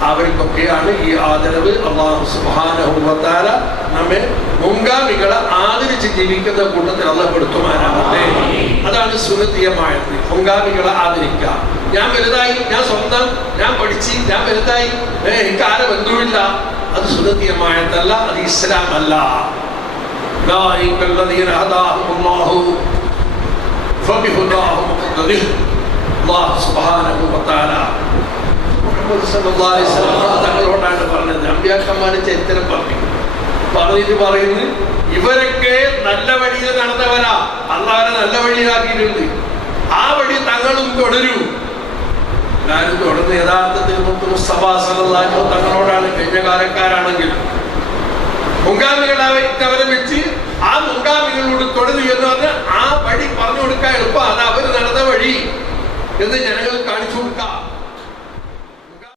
അവർക്കൊക്കെയാണ് ഈ ആദരവ്. അല്ലാഹു സുബ്ഹാനഹു വ തആല നമ്മെ മുൻഗാമികളെ ആദരിച്ച് ജീവിക്കുന്ന കൂട്ടത്തിൽ അല്ലാഹു പെടുത്തുമാറാവട്ടെ. അതാണ് സുന്നത്തിയമായത്, മുൻഗാമികളെ ആദരിക്കുക. ഞാൻ വലുതായി, ഞാൻ സ്വന്തം, ഞാൻ പഠിച്ച്, ഞാൻ വലുതായി, എനിക്ക് ആരെ ബന്ധുവില്ല, അത് സുന്നത്തിയമായതല്ല, അത് ഇസ്ലാം അല്ല. തങ്ങളോടാണ് പറഞ്ഞത്. അമ്പിയാക്കന്മാരെ ചരിത്രം പറഞ്ഞിട്ട് പറയുന്നത്, ഇവരൊക്കെ നല്ല വഴിയിൽ നടന്നവരാ, അള്ളാഹുവിനെ നല്ല വഴിയിലാക്കിയിട്ടുണ്ട്. ആ വഴി തങ്ങളും തുടരൂ. എല്ലാവരും തുടർന്ന് യഥാർത്ഥത്തിൽ മുസ്തഫ സല്ലല്ലാഹു അലൈഹി വസല്ലം തങ്ങളോടാണ് കഴിഞ്ഞ കാലക്കാരാണെങ്കിലും മുൻഗാമികളെ അവരെ വെച്ച് ആ മുൻഗാമികളോട് തുടരുക എന്ന് പറഞ്ഞാൽ ആ വഴി പറഞ്ഞു കൊടുക്കാൻ എളുപ്പം. അത് അവർ നടന്ന വഴി എന്ന് ജനങ്ങൾ